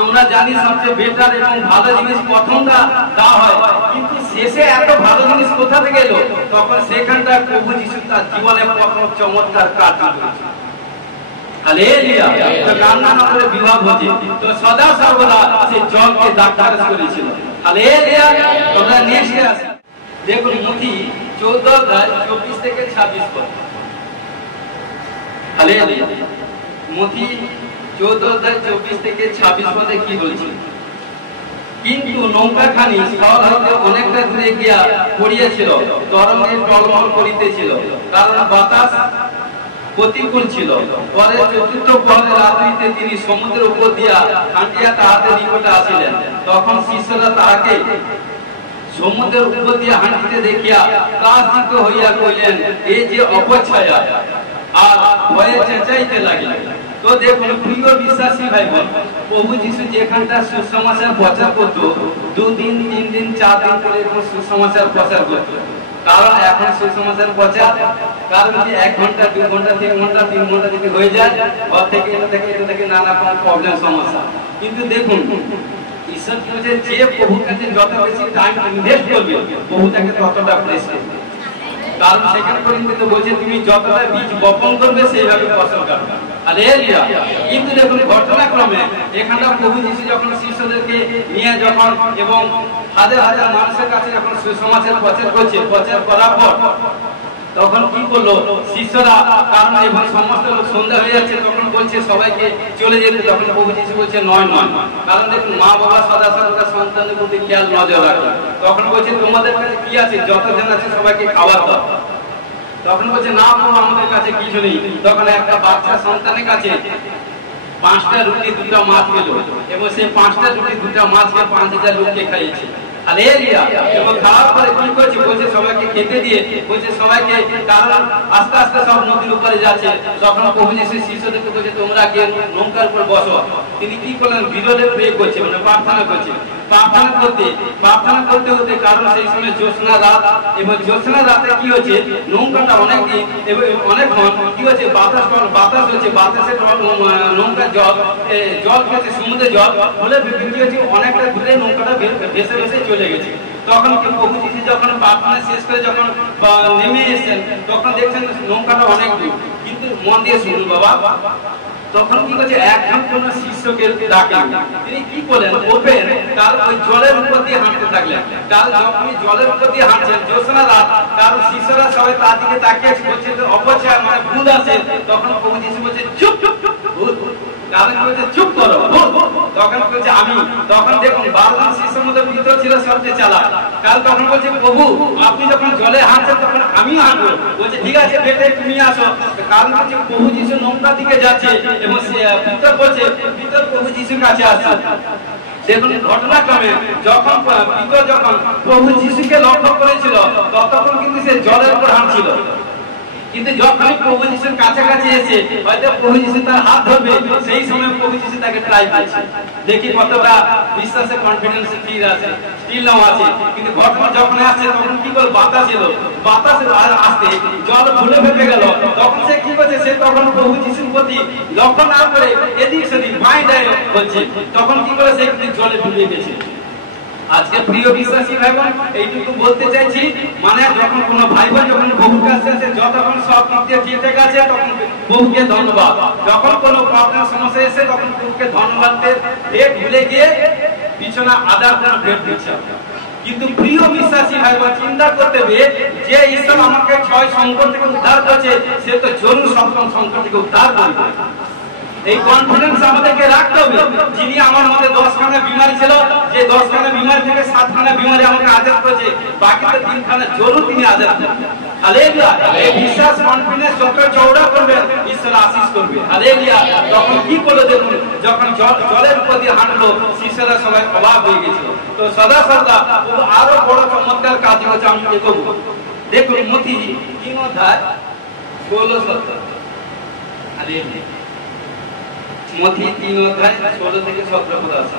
আমরা জানি সবচেয়ে বেটার এবং ভালো জিনিস প্রথমটা দেওয়া হয়, কিন্তু শেষে এত ভালো জিনিস কোথা থেকে এলো? তখন সেখানটা প্রভু যিশু তার জীবনে প্রথম চমৎকার কার্য করেছে। হালেলুয়া। তো কান্না নগরে বিবাহ ভোজে তো সদা সর্বদা সে জলকে দ্রাক্ষারস করেছিল। হালেলুয়া। তোমরা নেক্সটে আসি। দেখুন মথি 14 অধ্যায় 24 থেকে 26 পদ। হালেলুয়া। মথি 14 অধ্যায় 24 থেকে 26 পদে কি বলছে? কিন্তু নৌকাখানি স্থল হইতে অনেকটা দূরে গিয়া পড়িয়াছিল, তরঙ্গে টলমল করিতেছিল, কারণ বাতাস প্রতিকূল ছিল। পরে চতুর্থ প্রহরে রাত্রিতে তিনি সমুদ্রের উপর দিয়া হাঁটিয়া তাহাদের নিকটে আসিলেন। তখন শিষ্যরা তাহাকে সমুদ্রের উপর দিয়া হাঁটিতে দেখিয়া ত্রাসিত হইয়া কইলেন, এই যে অপছায়া, আর ভয়ে চেঁচাইতে লাগিলেন। তো দেখুন প্রিয় বিশ্বাসী ভাই বোন, প্রভু যিশু যেখানটা সুসমাচার প্রচার করতো, 2 দিন 3 দিন 4 দিন করে এরকম সুসমাচার প্রচার করতো। কারণ এখন সুসমাচার প্রচার কারণ কি 1 ঘন্টা 2 ঘন্টা 3 ঘন্টা 3 ঘন্টা যদি হয়ে যায়, ঘর থেকে এটা থেকে নানা রকম প্রবলেম সমস্যা। কিন্তু দেখুন ঈশ্বর কি বলছে, যে প্রভুর কাছে যত বেশি টাইম ইনভেস্ট করবে, প্রভু তাকে ততটা ব্লেস করবে। কারণ সেখানে কিন্তু বলছে তুমি যতটা বীজ বপন করবে সেইভাবে ফসল কাটবে। হালেলুয়া। কিন্তু দেখুন ঘটনাক্রমে এখানটা প্রভু যিশু যখন শিষ্যদেরকে নিয়ে যখন এবং হাজার হাজার মানুষের কাছে যখন সুসমাচার প্রচার করছে, প্রচার করার পর তখন কি করলো শিষ্যরা, কারণ এবং সমস্ত লোক সন্ধ্যা হয়ে যাচ্ছে, তখন বলছে সবাইকে চলে যেতে। তখন প্রভু যিশু বলছে নয়, কারণ দেখুন মা বাবা সদা সর্বদা সন্তানের প্রতি খেয়াল নজর রাখে। তখন বলছে তোমাদের কাছে কি আছে, যতজন আছে সবাইকে খাবার দাও। তখন বলছে না প্রভু, আমাদের কাছে কিছু নেই। তখন একটা বাচ্চা সন্তানের কাছে 5টা রুটি 2টা মাছ পেল, এবং সেই 5টা রুটি 2টা মাছকে 5000 লোককে খাইয়েছে। হালেলুয়া। এবং খাওয়ার পরে কি করছে, বলছে সবাইকে খেতে দিয়ে, বলছে সবাইকে, কারণ আস্তে আস্তে সব নদীর উপরে যাচ্ছে। তখন প্রভু যিশু শিষ্যদেরকে বলছে তোমরা গিয়ে নৌকার উপর বসো। তিনি কি করলেন, বিরলে প্রে করছে, মানে প্রার্থনা করছে। প্রার্থনা করতে হতে, কারণ সেই সময় জ্যোৎস্না রাত, এবং জ্যোৎস্না রাতে কি হচ্ছে, নৌকাটা অনেক দিন এবং অনেকক্ষণ কি হচ্ছে, বাতাস হচ্ছে, বাতাসে নৌকা জল খেয়েছে, সমুদ্রে জল বলে কি হচ্ছে, অনেকটা দূরে নৌকাটা ভেসে ভেসে চলে গেছে। তখন কি প্রভু যিশু যখন প্রার্থনা শেষ করে যখন নেমে এসেছেন, তখন দেখছেন নৌকাটা অনেক দূর। কিন্তু মন দিয়ে শুনুন বাবা, তখন কি করছে, একজন কোন শিষ্যকে ডাকলেন। তিনি কি করলেন, ওপেন তার ওই জলের উপর দিয়ে হাঁটতে থাকলেন। তার যখন জলের উপর দিয়ে হাঁটছেন, জ্যোৎস্না রাত, তার শিষ্যরা সবাই তার দিকে তাকিয়ে বলছে অপচয়, মানে ভুল আছে। তখন প্রভু যিশু বলছে চুপ, কারণ বলছে চুপ করো। তখন বলছে আমি। তখন দেখুন 12 জন শিষ্যের মধ্যে পিতর ছিল সবচেয়ে চালাক। কারণ তখন বলছে প্রভু আপনি যখন জলে হাঁটছেন তখন আমি হাঁটবো। বলছে ঠিক আছে বেটে তুমি আসো। কারণ হচ্ছে প্রভু যিশু নৌকা দিকে যাচ্ছে, এবং পিতর বলছে, পিতর প্রভু যিশুর কাছে আসছে। দেখুন ঘটনাক্রমে যখন পিতর যখন প্রভু যিশুকে লক্ষ্য করেছিল, ততক্ষণ কিন্তু সে জলের উপর হাঁটছিল। কিন্তু যখন প্রভু যিশুর কাছাকাছি এসে হয়তো প্রভু যিশু তার হাত ধরবে, সেই সময় প্রভু যিশু তাকে ট্রাই করছে। দেখি কতটা বিশ্বাসে কনফিডেন্স স্থির আছে, স্টিল নাও আছে। কিন্তু ঘটনা যখন আসছে তখন কি করে, বাতাস এলো, বাতাস আসতে জল ভুলে ফেপে গেল। তখন সে কি করছে, সে তখন প্রভু যিশুর প্রতি লক্ষ্য না করে এদিক সেদিক ভাই দেয় বলছে। তখন কি করে, সে জলে ডুবে গেছে। আজকে প্রিয় বিশ্বাসী ভাই বোন, এইটুকু বলতে চাইছি, মানে যখন কোনো ভাই বোন যখন প্রভুর কাছে আসে, যতক্ষণ সব দিক দিয়ে ঠিক আছে, তখন প্রভুকে ধন্যবাদ। যখন কোনো প্রবলেম সমস্যা এসে, তখন প্রভুকে ধন্যবাদ দিয়ে ভুলে গিয়ে পিছনে আদার কোনো ভেট দিচ্ছে। কিন্তু প্রিয় বিশ্বাসী ভাই বোন, চিন্তা করতে হবে, যে ঈশ্বর আমাকে 6 সংকট থেকে উদ্ধার করেছে, সে তো জরুর 7ম সংকট থেকে উদ্ধার করবে। এই কনফিডেন্স আমাদেরকে রাখতে হবে। যিনি আমার মধ্যে 10খানা বিমারি ছিল, যে 10খানা বিমারি থেকে 7খানা বিমারি আমাকে আজাদ করেছে, বাকিতে 3খানা জরুর তিনি আজাদ করবেন। হালেলুয়া। এই বিশ্বাস কনফিডেন্স যত চওড়া করবে, ঈশ্বর আশীষ করবে। হালেলুয়া। তখন কি করলো দেখুন, যখন জলের উপর দিয়ে হাঁটলো, শিষ্যরা সবাই অবাক হয়ে গেছিল। তো সদা সদা আরো বড় চমৎকার কাজ হচ্ছে, আমি দেখবো। দেখুন মথি 3 অধ্যায় 16-17। হালেলুয়া। মথি 3 অধ্যায় 16 থেকে 17 পদ আছে।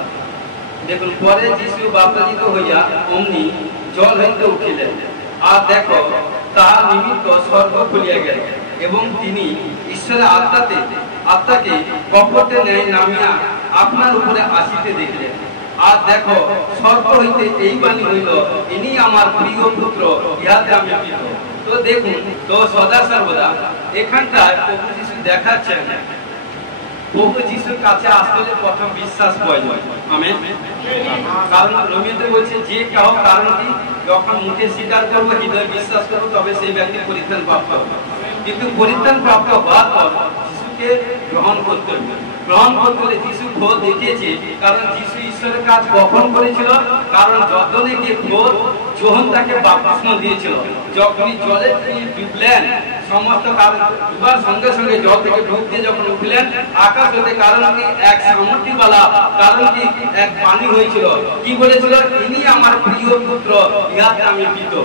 দেখুন, পরে যিশু বাপ্তিস্ম হইয়া অমনি জল হইতে উঠিলেন, আর দেখো তাহার নিমিত্ত স্বর্গ খুলিয়া গেল, এবং তিনি ঈশ্বরের আত্মাকে কপটে ন্যায় নামিয়া আপনার উপরে আসিতে দেখলেন। আর দেখো স্বর্গ হইতে এই বাণী হইল, ইনি আমার প্রিয় পুত্র, ইহাতে আমি প্রীত। তো দেখুন, তো সদা সর্বদা এখানটায় প্রভু যিশু দেখাচ্ছেন, প্রভু যিশুর কাছে আসলে প্রথম বিশ্বাস প্রয়োজন। আমেন। কারণ রোমিওতে বলছে, যে কারো কারণ কি, যখন মুখে স্বীকার করবো, হৃদয়ে বিশ্বাস করবো, তবে সেই ব্যক্তি পরিত্রাণ প্রাপ্ত হবে। কিন্তু পরিত্রাণ প্রাপ্ত হওয়ার পর যিশুকে গ্রহণ করতে হবে। গ্রহণ করতে হলে যিশু খোদ দেখিয়েছে, কারণ যিশু ঈশ্বরের কাজ কখন করেছিল, কারণ যতনে গিয়ে খোদ যোহন তাকে বাপ্তিস্ম দিয়েছিল। যখনই জলে তিনি ডুবলেন, সমস্ত কারণ ডুবার সঙ্গে সঙ্গে জল থেকে ডুব দিয়ে যখন উঠলেন, আকাশ হতে কারণ কি এক সামর্থ্যবালা, কারণ কি এক পানি হয়েছিল। কি বলেছিল, ইনি আমার প্রিয় পুত্র, ইহাতে আমি প্রীত।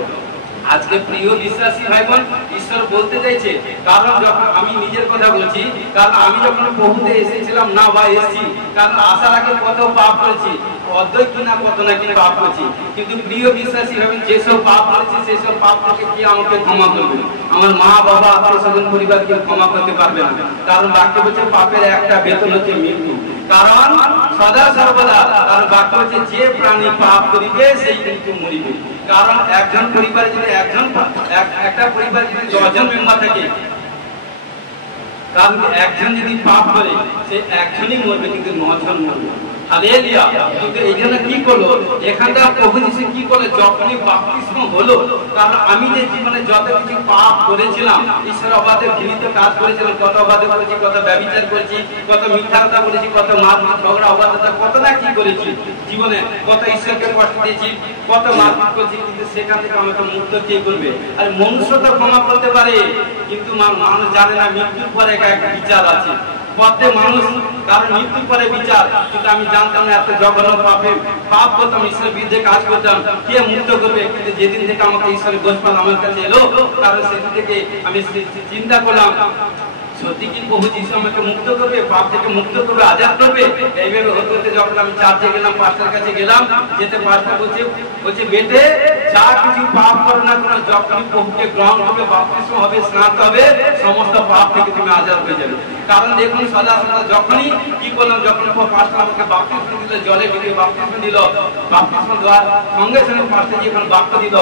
আজকে প্রিয় বিশ্বাসী ভাই বোন, ঈশ্বর বলতে চাইছে, কারণ যখন আমি নিজের কথা বলছি, কারণ আমি যখন প্রভুতে এসেছিলাম না বা এসেছি, কারণ আসার আগে কত পাপ করেছি, অদ্বৈত কিনা কত না কিনা পাপ করেছি। কিন্তু প্রিয় বিশ্বাসী ভাই বোন, যেসব পাপ করেছি, সেসব পাপ থেকে কি আমাকে ক্ষমা করবে? আমার মা বাবা আত্মীয় স্বজন পরিবারকে ক্ষমা করতে পারবে না। কারণ বাক্য বলছে পাপের একটা বেতন হচ্ছে মৃত্যু। কারণ সদা সর্বদা, কারণ বাক্য হচ্ছে, যে প্রাণী পাপ করিবে সেই কিন্তু মরিবে। কারণ একজন পরিবারে যদি একটা পরিবারে যদি 10 জন মেম্বার থাকে, কারণ একজন যদি পাপ করে, সে একজনই মরবে, কিন্তু 9 জন মরবে। হালেলুয়া। কিন্তু এই জন্য কি করলো এখানটা প্রভু যিশু কি করলো, যখনই বাপ্তিস্ম হলো, কারণ আমি যে জীবনে যত কিছু পাপ করেছিলাম, ঈশ্বর অবাধে ঘৃণিত কাজ করেছিলাম, কত অবাধে করেছি, কত ব্যভিচার করেছি, কত মিথ্যা কথা বলেছি, কত মারপিট ঝগড়া অবাধতা, কত না কি করেছি জীবনে, কত ঈশ্বরকে কষ্ট দিয়েছি, কত মারপিট করেছি, কিন্তু সেখান থেকে আমাকে মুক্ত কে করবে? আর মনুষ্য তো ক্ষমা করতে পারে, কিন্তু মানুষ জানে না মৃত্যুর পরে এক বিচার আছে। প্রত্যেক মানুষ কারণ মৃত্যুর পরে বিচার, কিন্তু আমি জানতাম না এত জঘন্য পাপ করতাম, ঈশ্বরের বিরুদ্ধে কাজ করতাম, কে মুক্ত করবে? কিন্তু যেদিন থেকে আমাকে ঈশ্বরের গোস্পাল আমার কাছে এলো, কারণ সেদিন থেকে আমি চিন্তা করলাম সত্যি কি প্রভু যিশু আমাকে মুক্ত করবে, পাপ থেকে মুক্ত করবে, আজাদ করবে। এইভাবে হতে হতে যখন আমি চার্চে গেলাম, পাস্টার কাছে গেলাম, যেতে পাস্টার বলছে বেটে যা কিছু পাপ করো না কেন, যখন প্রভুকে গ্রহণ করবে, বাপ্তিস্ম হবে, স্নান হবে, সমস্ত পাপ থেকে তুমি আজাদ হয়ে যাবে। কারণ দেখুন সদা সদা যখনই কি করলাম, যখন পাস্টার আমাকে বাপ্তিস্ম দিল, জলে ডুবে বাপ্তিস্ম দিল, বাপ্তিস্ম দেওয়ার সঙ্গে সঙ্গে পাস্টার যখন বাক্য দিল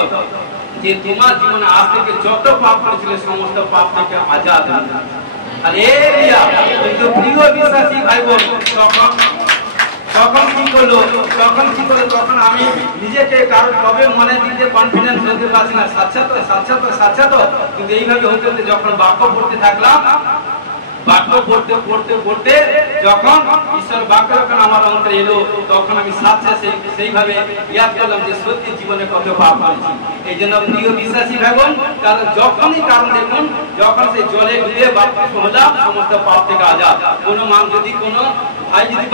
যে তোমার জীবনে আজ থেকে যত পাপ করেছিলে সমস্ত পাপ থেকে আজাদ হয়ে যাবে। হালেলুয়া। কিন্তু প্রিয় বিশ্বাসী ভাই বোন, তখন কি করলো, তখন আমি নিজেকে কারো তবে মনে দিতে কনফিডেন্স হতে পারছি না, সাচ্ছাত। কিন্তু এইভাবে হতে হতে যখন বাক্য পড়তে থাকলাম, বাক্য পড়তে যখন ঈশ্বর বাক্য যখন আমার অন্তরে এলো, তখন আমি সেইভাবে ইয়াদ করলাম যে সত্যি জীবনে কত পাপ করেছি। এই জন্য প্রিয় বিশ্বাসী ভাই বোন, কারণ দেখুন যখন সেই জলে ডুবে বাপ্তিস্ম হলাম, সমস্ত পাপ থেকে আজাদ। কোনো মান যদি কোনো ভাই যদি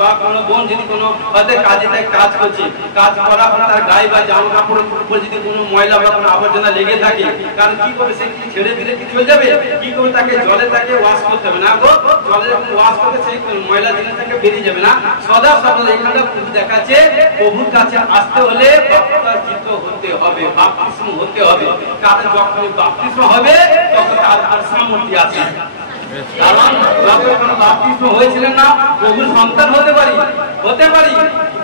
বা কোনো বোন যদি কোনো হয়তো কাজ করছে, কাজ করার পর তার গায়ে বা জামা কাপড়ের উপর যদি কোনো ময়লা বা কোনো আবর্জনা লেগে থাকে, কারণ কি করবে, সে কি ছেড়ে দিলে কি চলে যাবে? কি করবে, তাকে জলে তাকে ওয়াশ করতে হবে না গো, জলে যখন ওয়াশ করবে সেই ময়লা জিনিস থেকে বেরিয়ে যাবে না। সদা এখানে দেখাচ্ছে প্রভুর কাছে আসতে হলে বাপ্তিস্ম হতে হবে, বাপ্তিস্ম হতে হবে। কারণ যখন বাপ্তিস্ম হবে তখন তার সামর্থ্য আছে। কারণ যখন বাপ্তিস্ম হয়েছিলেন না, প্রভুর সন্তান হতে পারি,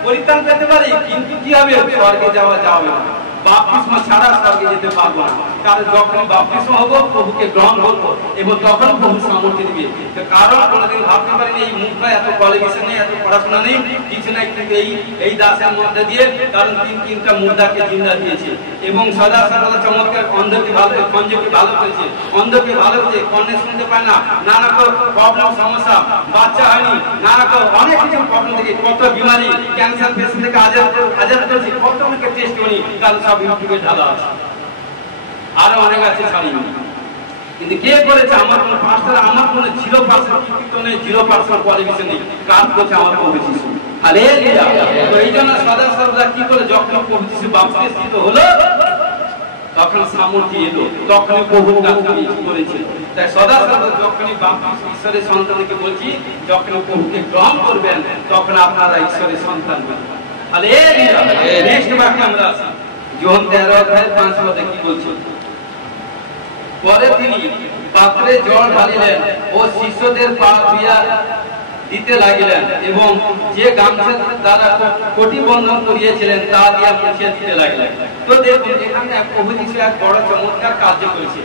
পরিত্রাণ পেতে পারি, কিন্তু কি হবে, স্বর্গে যাওয়া যাবে না। বাপ্তিস্ম ছাড়া স্বর্গে যেতে পারবো না। কারণ যখন বাপ্তিস্ম হবো, প্রভুকে গ্রহণ করবো, এবং তখন প্রভু সামর্থ্য দিবে। কারণ কোনোদিন ভাবতে পারিনি এই মুখ নয়, এত কোয়ালিফিকেশন নেই, এত পড়াশোনা নেই, কিছু নাই, কিন্তু এই দাসের মধ্যে দিয়ে, কারণ তিনটা মুর্দাকে জিন্দা দিয়েছে, এবং সদা চমৎকার অন্ধকে ভালো, কঞ্জকে ভালো করেছে, অন্ধকে ভালো করেছে, কর্ণে শুনতে পায় না, নানা প্রবলেম সমস্যা, বাচ্চা হয়নি, নানা অনেক কিছু প্রবলেম থেকে, কত বিমারি, ক্যান্সার পেশেন্ট থেকে আজাদ করেছে, কত অনেকে টেস্ট করি, কারণ সব ইউটিউবে ঢালা আছে, আরো অনেক আছে ছাড়িনি। কিন্তু কে করেছে? আমার কোনো পাস্টার, আমার কোনো 0% নেই, 0% কোয়ালিফিকেশন নেই, কাজ করছে আমার প্রভু যিশু। হালেলুয়া। তো এই জন্য সদা সর্বদা কি করে, যখন প্রভু যিশু বাপ্তিস্ম হলো, তখন সামর্থ্য এলো, তখনই প্রভুর কাজ করেছে। তাই সদা সর্বদা যখনই বাপ্তিস্ম ঈশ্বরের সন্তানকে বলছি, যখন প্রভুকে গ্রহণ করবেন, তখন আপনারা ঈশ্বরের সন্তান হবেন। হালেলুয়া। নেক্সট বাক্যে আমরা আসি, যোহন 13:5 কি বলছে? পরে তিনি পাত্রে জল ঢালিলেন ও শিষ্যদের পা ধুইয়া দিতে লাগিলেন, এবং যে গামছা দ্বারা কটিবন্ধন করিয়েছিলেন তা দিয়া মুছিয়া দিতে লাগিলেন। তো দেখুন এখানে প্রভু যিশু এক বড় চমৎকার কার্য করেছে।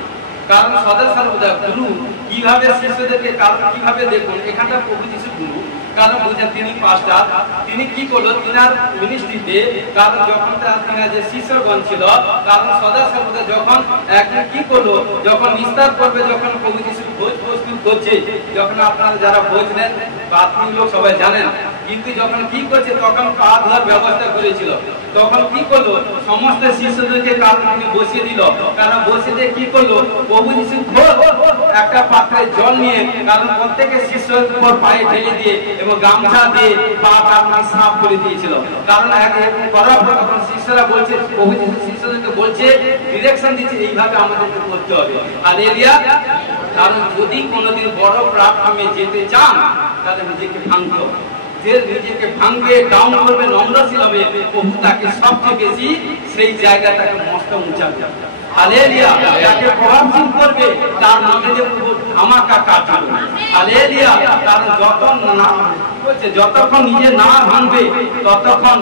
কারণ সদা সর্বদা গুরু কিভাবে শিষ্যদেরকে, কারণ কিভাবে দেখুন এখানটা প্রভু যিশু গুরু, কারণ বুঝেন তিনি পাস্টার, তিনি কি করলো তিনার মিনিস্ট্রিতে, কারণ যখন তিনার যে শিষ্যগণ ছিল, কারণ সদা সর্বদা যখন একদিন কি করলো, যখন নিস্তার করবে, যখন প্রভু যিশু ভোজ প্রস্তুত করছে, যখন আপনারা যারা ভোজ নেন প্রাথমিক লোক সবাই জানেন, কিন্তু যখন কি করছে, তখন পা ধোয়ার ব্যবস্থা করেছিল, তখন কি করলো, সমস্ত শিষ্যদেরকে কারণ তিনি বসিয়ে দিল, কারণ বসিয়ে দিয়ে কি করলো, প্রভু যিশু একটা পাত্রে জল নিয়ে, কারণ প্রত্যেকের শিষ্যের উপর পায়ে ঢেলে দিয়ে এবং গামছা দিয়ে পাটা সাফ করে দিয়েছিল। কারণ করার পর তখন শিষ্যরা বলছে, প্রভু যিশু শিষ্যদেরকে বলছে, ডিরেকশন দিচ্ছে, এইভাবে আমাদেরকে করতে হবে। হালেলুয়া। কারণ যদি কোনোদিন বড় প্ল্যাটফর্মে যেতে চান, তাহলে নিজেকে ভাঙতে হবে। যে নিজেকে ভাঙবে, ডাউন করবে, নম্রশীল হবে, প্রভু তাকে সবচেয়ে বেশি সেই জায়গাটাকে মস্ত উঁচা। হালেলুয়া। যাকে প্রভাবশীল করবে তার মধ্যে যে ধামাকা কাজ হবে। হালেলুয়া। কারণ যতক্ষণ নিজে না ভাঙবে ততক্ষণ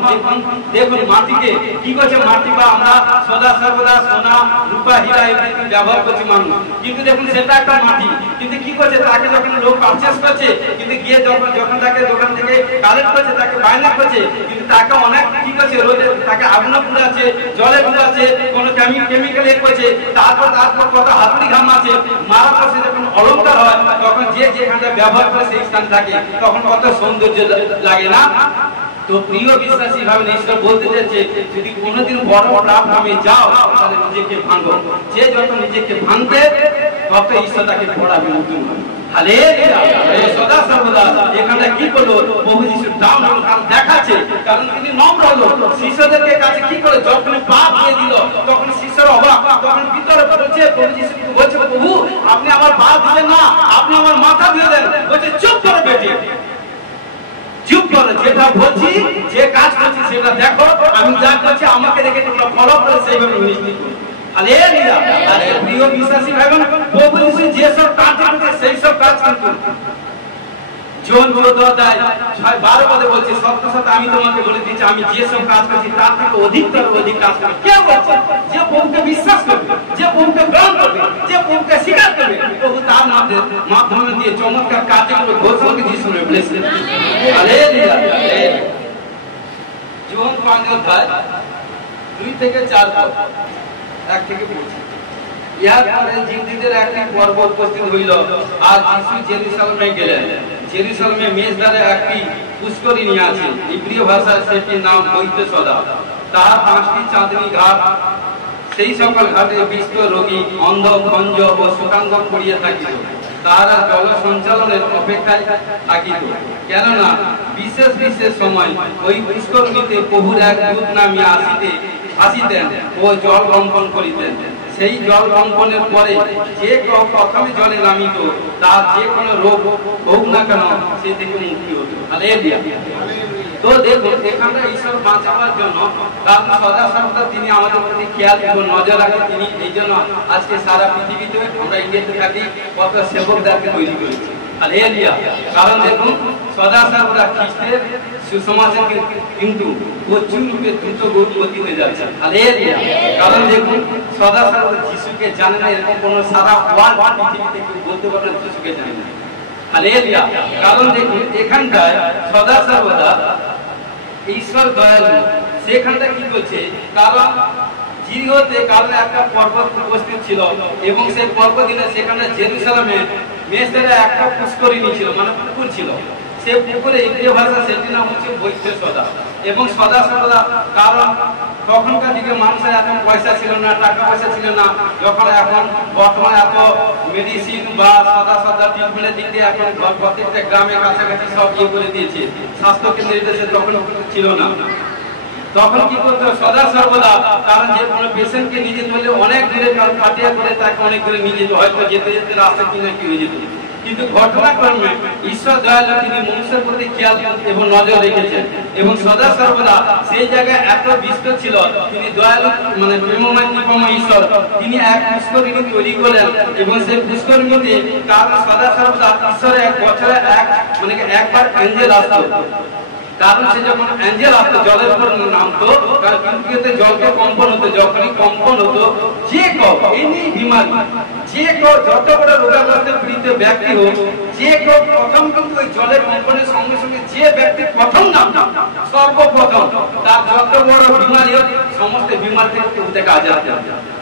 দেখুন মাটিকে কি করছে, মাটি বা আমরা সদা সর্বদা সোনা রূপা হীরা ইত্যাদি ব্যবহার করছি মানুষ, কিন্তু দেখুন সেটা একটা মাটি, কিন্তু কি করছে তাকে যখন লোক পারচেস করছে, কিন্তু গিয়ে যখন তাকে দোকান থেকে কালেক্ট করছে, তাকে বায়না করছে, কিন্তু তাকে অনেক কি করছে রোদে তাকে আগুনে পুড়াচ্ছে, জলে ডুবাচ্ছে, কোনো কেমিক্যাল এ করছে, তারপর কত হাতুড়ি ঘাম আছে মারা করছে। যখন অলঙ্কার হয় তখন যে যেখানটা ব্যবহার করে সেই স্থান থাকে তখন কত সৌন্দর্য লাগে না? তো প্রিয় বিশ্বাসী ভাবে ঈশ্বর বলতে যাচ্ছে, যদি কোনোদিন বড় পাপ নামে যাও তাহলে নিজেকে ভাঙো। যে যত নিজেকে ভাঙবে তত ঈশ্বর তাকে পড়াবে নতুন। হালেলুয়া। সদা সর্বদা এখানে কি করলো, প্রভু যিশুর দাম দেখাচ্ছে, কারণ তিনি নম্র হলো। শিষ্যদেরকে কাছে কি করে যখন পাপ দিয়ে দিল তখন শিষ্যরা অবাক, তখন ভিতরে বলছে প্রভু যিশু বলছে, প্রভু আপনি আমার পা দিলেন না, আপনি আমার মাথা দিয়ে দেন। বলছে চুপ করে বেটি, চুপ করো, যেটা বলছি যে কাজ করছি সেটা দেখো, আমি যা করছি আমাকে দেখে তোমরা ফলো করে সেইভাবে মিষ্টি করো। হালেলুয়া। আরে প্রিয় বিশ্বাসী ভাইবোন, প্রভু যিশু যে সব কাজ করতে সেই সব কাজ কিন্তু জন 14 অধ্যায় 12 পদে বলছে, সত্য সত্য আমি তোমাকে বলে দিচ্ছি, আমি যে সব কাজ করছি তার থেকে অধিক কাজ করবে। কে বলছে? যে প্রভুকে বিশ্বাস করবে, যে প্রভুকে গ্রহণ করবে, যে প্রভুকে স্বীকার করবে, প্রভু তার মাধ্যমে দিয়ে চমৎকার কাজগুলো ঘোষণা যিশু বলেছে। হালেলুয়া। জন 5 অধ্যায় 2 থেকে 4 পদ 1 থেকে বলছে, ইহার পরে জিউসদের একটি পর্ব উপস্থিত হইল, আর যিশু জেরুসালেমে গেলেন। জেরুসালেমে মেজদারে একটি পুষ্করিণী আছে, ইব্রিয় ভাষায় সেটির নাম বৈদ্যসদা। তাহার 5টি চাঁদনি ঘাট, সেই সকল ঘাটে বিষ্ট রোগী, অন্ধ, ভঞ্জ ও শোকাঙ্গ পড়িয়া থাকিত। তাহারা জল সঞ্চালনের অপেক্ষায় থাকিত, কেননা বিশেষ সময় ওই পুষ্করিণীতে প্রভুর এক দূত নামিয়া আসিতেন ও জল কম্পন করিতেন। সেই জল কম্পনের পরে যে প্রথমে জলে নামিত তার যে কোনো রোগ হোক না কেন সে থেকে মুক্তি হতো। হালেলুয়া। তো দেখুন এখানে ঈশ্বর বাঁচাবার জন্য কারণ সদা সর্বদা তিনি আমাদের প্রতি খেয়াল এবং নজর রাখেন। তিনি এই জন্য আজকে সারা পৃথিবীতে আমরা ইন্ডিয়াতে থাকি কত সেবকদেরকে তৈরি করেছি। হালেলুয়া। কারণ দেখুন সদা সর্বদা খ্রিস্টের সুসমাচার কিন্তু প্রচুর রূপে দ্রুত গতি হয়ে যাচ্ছে। হালেলুয়া। কারণ দেখুন সদা সর্বদা যিশুকে জানে না এরকম কোন সারা ওয়ার্ল্ড পৃথিবীতে কেউ বলতে পারে না যিশুকে জানে না। হালেলুয়া। কারণ দেখুন এখানটায় সদা সর্বদা ঈশ্বর দয়ালু, সেখানটা কি করছে, কারণ জিরিহোতে কারণ একটা পর্বত উপস্থিত ছিল এবং সেই পর্বদিনে সেখানে জেরুসালেমে মেজদারে একটা পুষ্করিণী ছিল, মানে পুকুর ছিল। সেই পুকুরে ইব্রিয় ভাষা সেটির নাম হচ্ছে বৈদ্যসদা। এবং সদা সর্বদা কারণ তখনকার দিকে মানুষের এত পয়সা ছিল না, টাকা পয়সা ছিল না, যখন এখন বর্তমানে এত মেডিসিন বা সদা ট্রিটমেন্টের দিক দিয়ে এখন প্রত্যেকটা গ্রামের কাছাকাছি সব ইয়ে করে দিয়েছে, স্বাস্থ্য কেন্দ্র তখন ছিল না। তখন কি করতে সদা সর্বদা কারণ যে কোনো পেশেন্টকে নিয়ে যেতে হলে অনেক দূরে কারণ পাঠিয়ে করে তাকে অনেক দূরে নিয়ে যেতে হয়তো যেতে যেতে রাস্তা কিনা কি হয়ে যেত। কিন্তু ঘটনাক্রমে ঈশ্বর দয়ালু তিনি মানুষের প্রতি খেয়াল এবং নজর রেখেছেন এবং সদা সর্বদা সেই জায়গায় এত বিষ্ট ছিল, তিনি দয়ালু মানে প্রেমময় নিপময় ঈশ্বর, তিনি এক পুষ্করিণী তৈরি করলেন এবং সেই পুষ্করিণীতে কারণ সদা সর্বদা ঈশ্বরের এক বছরে একবার অ্যাঞ্জেল আসতো। কারণ সে যখন অ্যাঞ্জেল আসতো জলের উপর নামতো, কারণ পৃথিবীতে জলকে কম্পন হতো, যখনই কম্পন হতো যে এনি বিমারি, যে যত বড় রোগাগ্রস্ত পীড়িত ব্যক্তি হোক, যে প্রথম কিন্তু ওই জলের কম্পনের সঙ্গে সঙ্গে যে ব্যক্তি প্রথম নাম সর্বপ্রথম তার যত বড় বিমারি হোক সমস্ত বিমার থেকে কাজ আসে।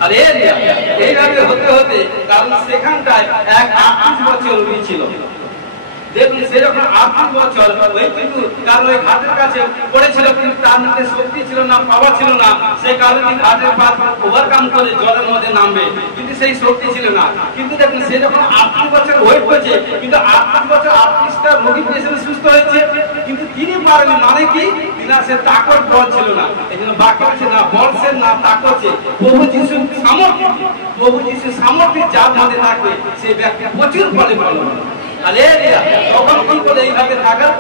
আর এইভাবে হতে হতে কারণ সেখানটায় এক 38 বছর রোগী ছিল। দেখুন সেরকম 38 বছর ওই কিন্তু কারণ ওই ঘাটের কাছে পড়েছিল, কিন্তু তার মধ্যে শক্তি ছিল না, পাওয়ার ছিল না, সেই কারণে ঘাটের পার ওভারকাম করে জলের মধ্যে নামবে, কিন্তু সেই শক্তি ছিল না। কিন্তু দেখুন সে যখন 38 বছর ওয়েট করছে, কিন্তু 38 বছর 38টা রোগী পেশেন্ট সুস্থ হয়েছে, কিন্তু তিনি পারেনি। মানে কি না, সে তাকত বল ছিল না, এই জন্য বাকি আছে না বলছেন না তাকত। প্রভু যিশুর সামর্থ্য, প্রভু যিশুর সামর্থ্য যার মধ্যে থাকবে সেই ব্যক্তি প্রচুর ফলে ফল। হালেলুয়া। তখন কি করে এইভাবে থাকার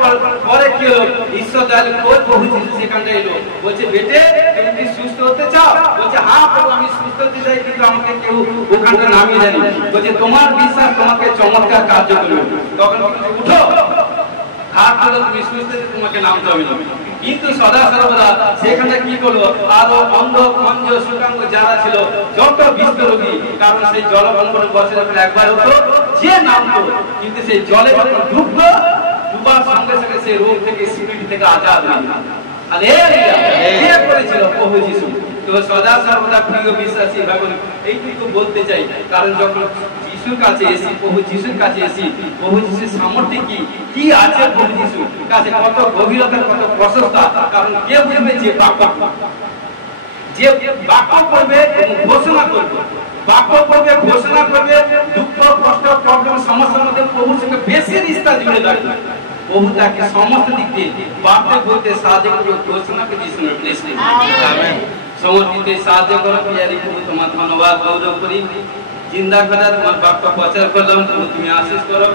পরে কি হলো, ঈশ্বর দয়ালু প্রভু যিশু সেখানটা এলো, বলছে বেটে তুমি কি সুস্থ হতে চাও? বলছে হ্যাঁ প্রভু আমি সুস্থ হতে চাই, কিন্তু আমাকে কেউ ওখানটা নামিয়ে দেয়নি। বলছে তোমার বিশ্বাস তোমাকে চমৎকার কার্য করবে। তখন উঠো, হাত ধরো, তুমি সুস্থ হতে তোমাকে নামতে হবে না। কিন্তু সদা সর্বদা সেখানে কি করলো, আরো অন্ধ খঞ্জ সুকাঙ্গ যারা ছিল যত বিষ্ট রোগী, কারণ সেই জলবন্ধন বছরে একবার হতো, যে নামতো কিন্তু সেই জলে যখন ডুবতো, ডুবার সঙ্গে সঙ্গে সেই রোগ থেকে স্পিরিট থেকে আজাদ হয়ে যেত। হালেলুয়া করেছিল প্রভু যিশু। তো সদা সর্বদা প্রিয় বিশ্বাসী ভাই এইটুকু বলতে চাই, কারণ যখন যিশুর কাছে এসি, প্রভু যিশুর কাছে এসি, প্রভু যিশুর সামর্থ্য কি আছে, প্রভু যিশুর কাছে কত গভীরতা, কত প্রশস্তা। কারণ কে বুঝবে যে বাক্য করবে এবং ঘোষণা করবে, বাক্য করবে, ঘোষণা করবে, দুঃখ কষ্ট প্রবলেম সমস্যার মধ্যে প্রভুর সঙ্গে বেশি রিস্তা জুড়ে দাঁড়িয়ে প্রভু তাকে সমস্ত দিক দিয়ে বাক্য বলতে সাহায্য করবে, ঘোষণাকে যিশু সমস্ত দিকে সাহায্য করো। প্রিয়ারি প্রভু তোমার ধন্যবাদ গৌরব করি, জিন্দা করা তোমার বাক্য প্রচার করলাম, তুমি আশীষ করো।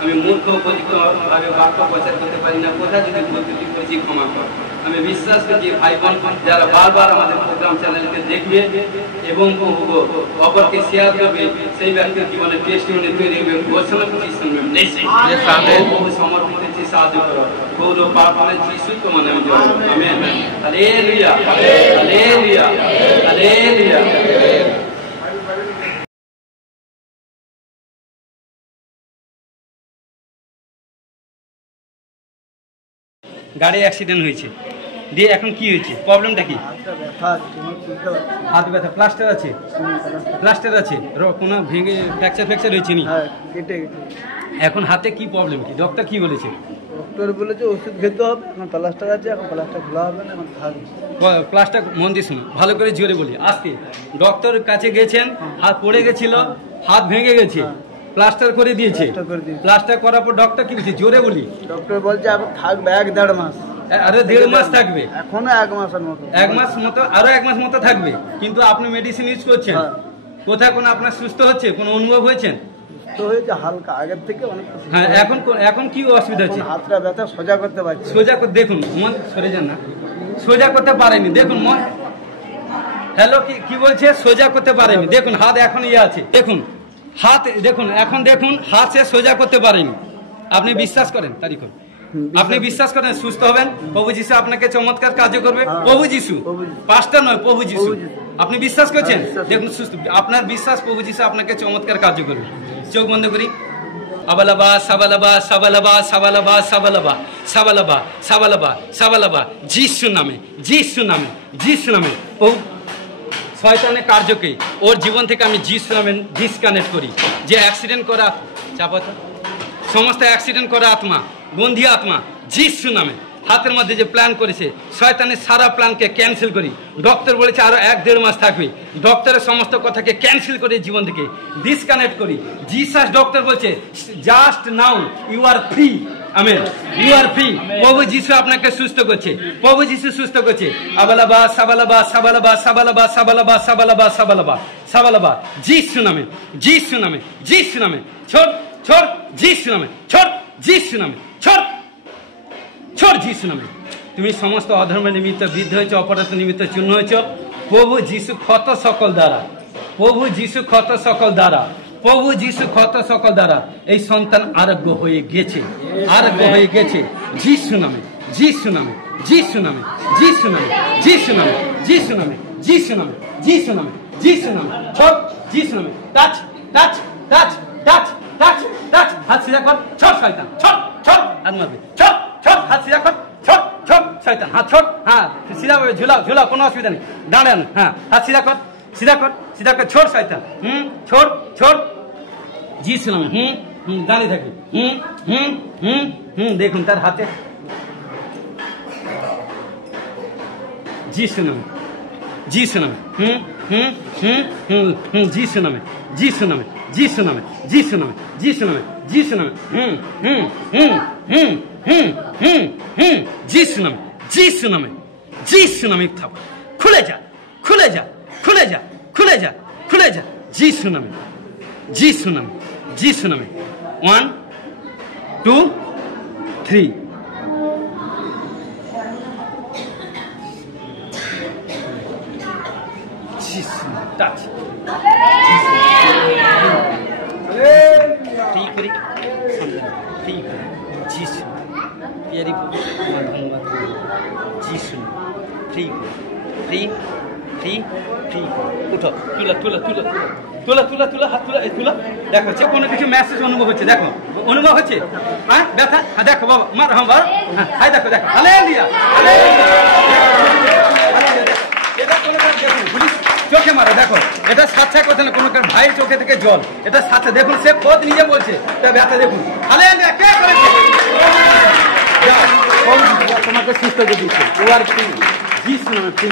আমি মূর্খ উপযুক্ত ভাবে বাক্য প্রচার করতে পারি না, কোথায় যদি বলতে করেছি ক্ষমা কর। আমি বিশ্বাস করি যে ভাই বোন যারা বারবার আমাদের প্রোগ্রাম চ্যানেলকে দেখবে এবং অপরকে শেয়ার করবে, সেই ব্যক্তির জীবনে টেস্টিমনি তৈরি হবে, ঘোষণা সমর্পিত সাহায্য করো। গৌরব পাপনের যিশু তোমার নামে জয়, আমেন। Hallelujah, hallelujah, hallelujah. গাড়ি অ্যাক্সিডেন্ট হয়েছে, দিয়ে এখন কি হয়েছে, প্রবলেমটা কি? হাত ব্যথা, প্লাস্টার আছে, প্লাস্টার আছে, কোনো ভেঙে ফ্র্যাকচার হয়েছে নি? এখন হাতে কি প্রবলেম, কি ডক্টর কি বলেছে? ডক্টর বলেছে ওষুধ খেতে হবে, এখন প্লাস্টার আছে, এখন প্লাস্টার খোলা হবে না, এখন থাকবে প্লাস্টার। মন দিয়ে শুনুন, ভালো করে জোরে বলি, আজকে ডক্টর কাছে গেছেন, হাত পড়ে গেছিল, হাত ভেঙে গেছে, প্লাস্টার করে দিয়েছে। প্লাস্টার করার পর ডক্টর কি বলছে, জোরে বলি? ডক্টর বলছে এখন থাকবে 1-1.5 মাস। আরো 1.5 মাস থাকবে, এখনো 1 মাসের মতো, 1 মাস মতো, আরো 1 মাস মতো থাকবে। কিন্তু আপনি মেডিসিন ইউজ করছেন, কোথায় কোনো আপনার সুস্থ হচ্ছে, কোনো অনুভব হয়েছেন? তো হয়েছে হালকা, আগের থেকে অনেক। হ্যাঁ, এখন কি অসুবিধা হচ্ছে? হাতটা ব্যথা, সোজা করতে পারছি, সোজা দেখুন, মন সরে যান না, সোজা করতে পারেনি, দেখুন মন। হ্যালো, কি বলছে? সোজা করতে পারেনি, দেখুন হাত এখন ইয়ে আছে, দেখুন হাত, দেখুন এখন দেখুন হাত সে সোজা করতে পারেনি। আপনি বিশ্বাস করেন তারিখ, আপনি বিশ্বাস করেন সুস্থ হবেন, প্রভু যিশু আপনাকে চমৎকার কাজ করবে। প্রভু যিশু, পাস্টার নয়, প্রভু যিশু। আপনি বিশ্বাস করছেন, দেখুন সুস্থ, আপনার বিশ্বাস, প্রভু যিশু আপনাকে চমৎকার কাজ করবে। চোখ বন্ধ করি, আবালাবা সাবালাবা সাবালাবা সাবালাবা সাবালাবা সাবালাবা সাবালাবা সাবালাবা, যিশু নামে, যিশু নামে, যিশু নামে। প্রভু শয়তানের কার্যকে ওর জীবন থেকে আমি যিশু নামে ডিসকানেক্ট করি। যে অ্যাক্সিডেন্ট করা চাপাতা, সমস্ত অ্যাক্সিডেন্ট করা আত্মা, বন্ধী আত্মা, যিশু নামে হাতের মধ্যে যে প্ল্যান করেছে, শয়তানের সারা প্ল্যানকে ক্যান্সেল করি। ডক্টর বলেছে আরো 1-1.5 মাস থাকবে, ডক্টরের সমস্ত কথাকে ক্যান্সেল করে জীবন থেকে ডিসকানেক্ট করি। জিসাস ডক্টর বলছে just now you are free, amen, you are free. প্রভু যিশু আপনাকে সুস্থ করছে, প্রভু যিশু সুস্থ করছে। আবালাবা সাবালাবা সাবালাবা সাবালাবা সাবালাবা সাবালাবা সাবালাবা সাবালাবা, যিশু নামে, যিশু নামে, যিশু নামে, ছোট ছোট, যিশু নামে, ছোট, যিশু নামে, ছোট ছোট, যিশু নামে। তুমি সমস্ত অধর্মের নিমিত্ত বৃদ্ধ হয়েছ, অপরাধ নিমিত্ত চূর্ণ হয়েছ। প্রভু যিশু ক্ষত সকল দ্বারা, প্রভু যিশু ক্ষত সকল দ্বারা, প্রভু যিশু ক্ষত সকল দ্বারা এই সন্তান আরোগ্য হয়ে গেছে, আরোগ্য হয়ে গেছে। যিশু নামে, যিশু নামে, যিশু নামে, যিশু নামে, যিশু নামে, যিশু নামে, যিশু নামে, যিশু নামে, যিশু নামে, ছোট, যিশু নামে। Touch touch touch touch touch touch, হাত সিধা কর, ছোট শয়তান, ছোট ছোট, হাত মারবে, ছোট ছোট, হাত সিধা কর, ছোট ছোট শয়তান, হাত ছোট, হ্যাঁ সিধা ঝুলাও, ঝুলাও, কোনো অসুবিধা নেই, দাঁড়ান, হ্যাঁ হাত সিধা কর, সিধা কর, সিধা কর, ছোট শয়তান, ছোট ছোট, যিশু নামে, দাঁড়িয়ে থাকবে, দেখুন তার হাতে, যিশু নামে, যিশু নামে, যিশু নামে, যিশু নামে, যিশু নামে, যিশু নামে, যিশু নামে, যিশু নামে, যিশু নামে, যিশু নামে, যিশু নামে, খুলে যা, খুলে যা, খুলে যা, খুলে যা, খুলে যা, যিশু নামে, যিশু নামে, যিশু নামে। 1 2 3, টাচ ফ্রি করি ফ্রি করি যিশু পিয়ারি তোমার ধন্যবাদ যিশু ফ্রি ফ্রি ফ্রি ফ্রি উঠো তুলা তুলা তুলা তুলা তুলা তুলা হাত তুলা এই তুলা দেখো যে কোনো কিছু মেসেজ অনুভব হচ্ছে দেখো অনুভব হচ্ছে হ্যাঁ ব্যথা হ্যাঁ দেখো বাবা মার হাম বাবা হ্যাঁ দেখো দেখো হালেলুয়া এটা কোনো দেখুন পুলিশ চোখে মারো দেখো এটা সাচ্চা কথা না কোনো ভাইয়ের চোখে থেকে জল এটা সাচ্চা দেখুন সে খোদ নিজে বলছে তা ব্যথা দেখুন হালেলুয়া কে করেছে তোমাকে সুস্থ করে দিচ্ছে ও আর ফ্রি যিশু নামে ফ্রি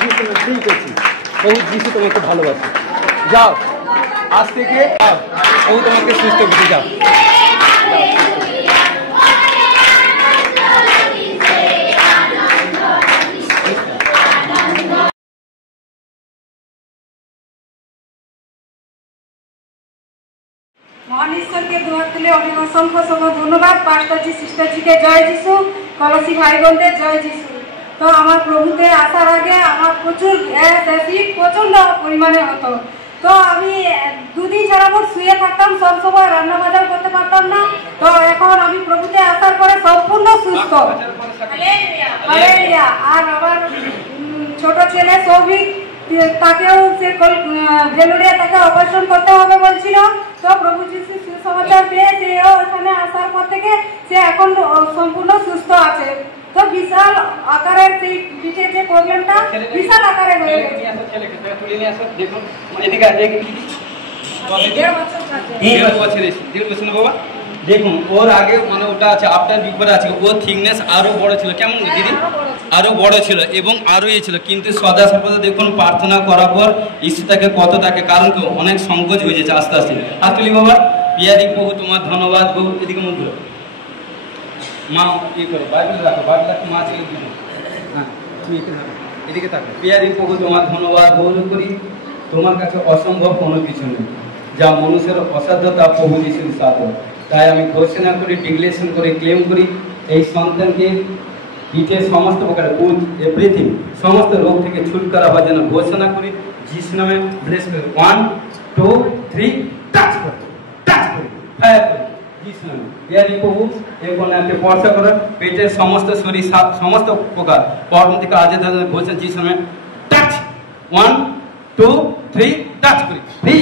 যিশু নামে ফ্রি করছি বহু যিশু তোমাকে ভালোবাসে যাও আজ থেকে বহু তোমাকে সুস্থ করে যাও মহান ঈশ্বরকে দুহাত তুলে অনেক অসংখ্য ধন্যবাদ পাস্টারজি সিস্টারজিকে জয় যিশু কলসি ভাই বোনদের জয় যিশু। তো আমার প্রভুতে আসার আগে আমার প্রচুর অ্যাসিড প্রচন্ড পরিমাণে হতো। তো আমি দুদিন যাবত শুয়ে থাকতাম, সব সময় রান্না বাজার করতে পারতাম না। তো এখন আমি প্রভুতে আসার পরে সম্পূর্ণ সুস্থ। আর আমার ছোট ছেলে সৌভিক তাকেও সে ভেলুরে তাকে অপারেশন করতে হবে বলছিল। তো প্রভু যিশু সুসমাচার পেয়ে সেও ওখানে আসার পর থেকে সে এখন সম্পূর্ণ সুস্থ আছে। তো বিশাল আকারের সেই পিঠে যে প্রবলেমটা বিশাল আকারে হয়ে গেছে। দেখুন ওর আগে মানে ওটা আছে আফটার বিফোর আছে ওর থিকনেস আরো বড় ছিল কেমন দিদি আরো বড় ছিল এবং আরো ইয়ে ছিল কিন্তু সদা সর্বদা দেখুন প্রার্থনা করার পর ঈশ্বর তাকে কত তাকে কারণ কি অনেক সংকোচ হয়ে যাচ্ছে আস্তে আস্তে। হাত তুলি বাবা পিয়ারি প্রভু তোমার ধন্যবাদ প্রভু এদিকে মুখ ধরো মা ইয়ে করো বাইবেল রাখো বাইবেল রাখো মা ছিল দিল হ্যাঁ তুমি এদিকে থাকো পিয়ারি প্রভু তোমার ধন্যবাদ বহু করি তোমার কাছে অসম্ভব কোনো কিছু নেই যা মানুষের অসাধ্যতা প্রভু যিশুর সাথে তাই আমি ঘোষণা করি ডিক্লেরেশন করে ক্লেম করি এই সন্তানকে পিঠে সমস্ত প্রকার বুঝ এভরিথিং সমস্ত রোগ থেকে ছুটকারা হওয়ার জন্য ঘোষণা করি যিশু নামে ব্লেস করি 1 2 3 টাচ করি ফায়ার করি যিশু নামে পিয়ারি প্রভু এই কন্যাকে স্পর্শ করো পেটের সমস্ত শরীর সমস্ত প্রকার কর্ম থেকে আজাদ ঘোষণা যিশু নামে টাচ 1 2 3 টাচ করি ফ্রি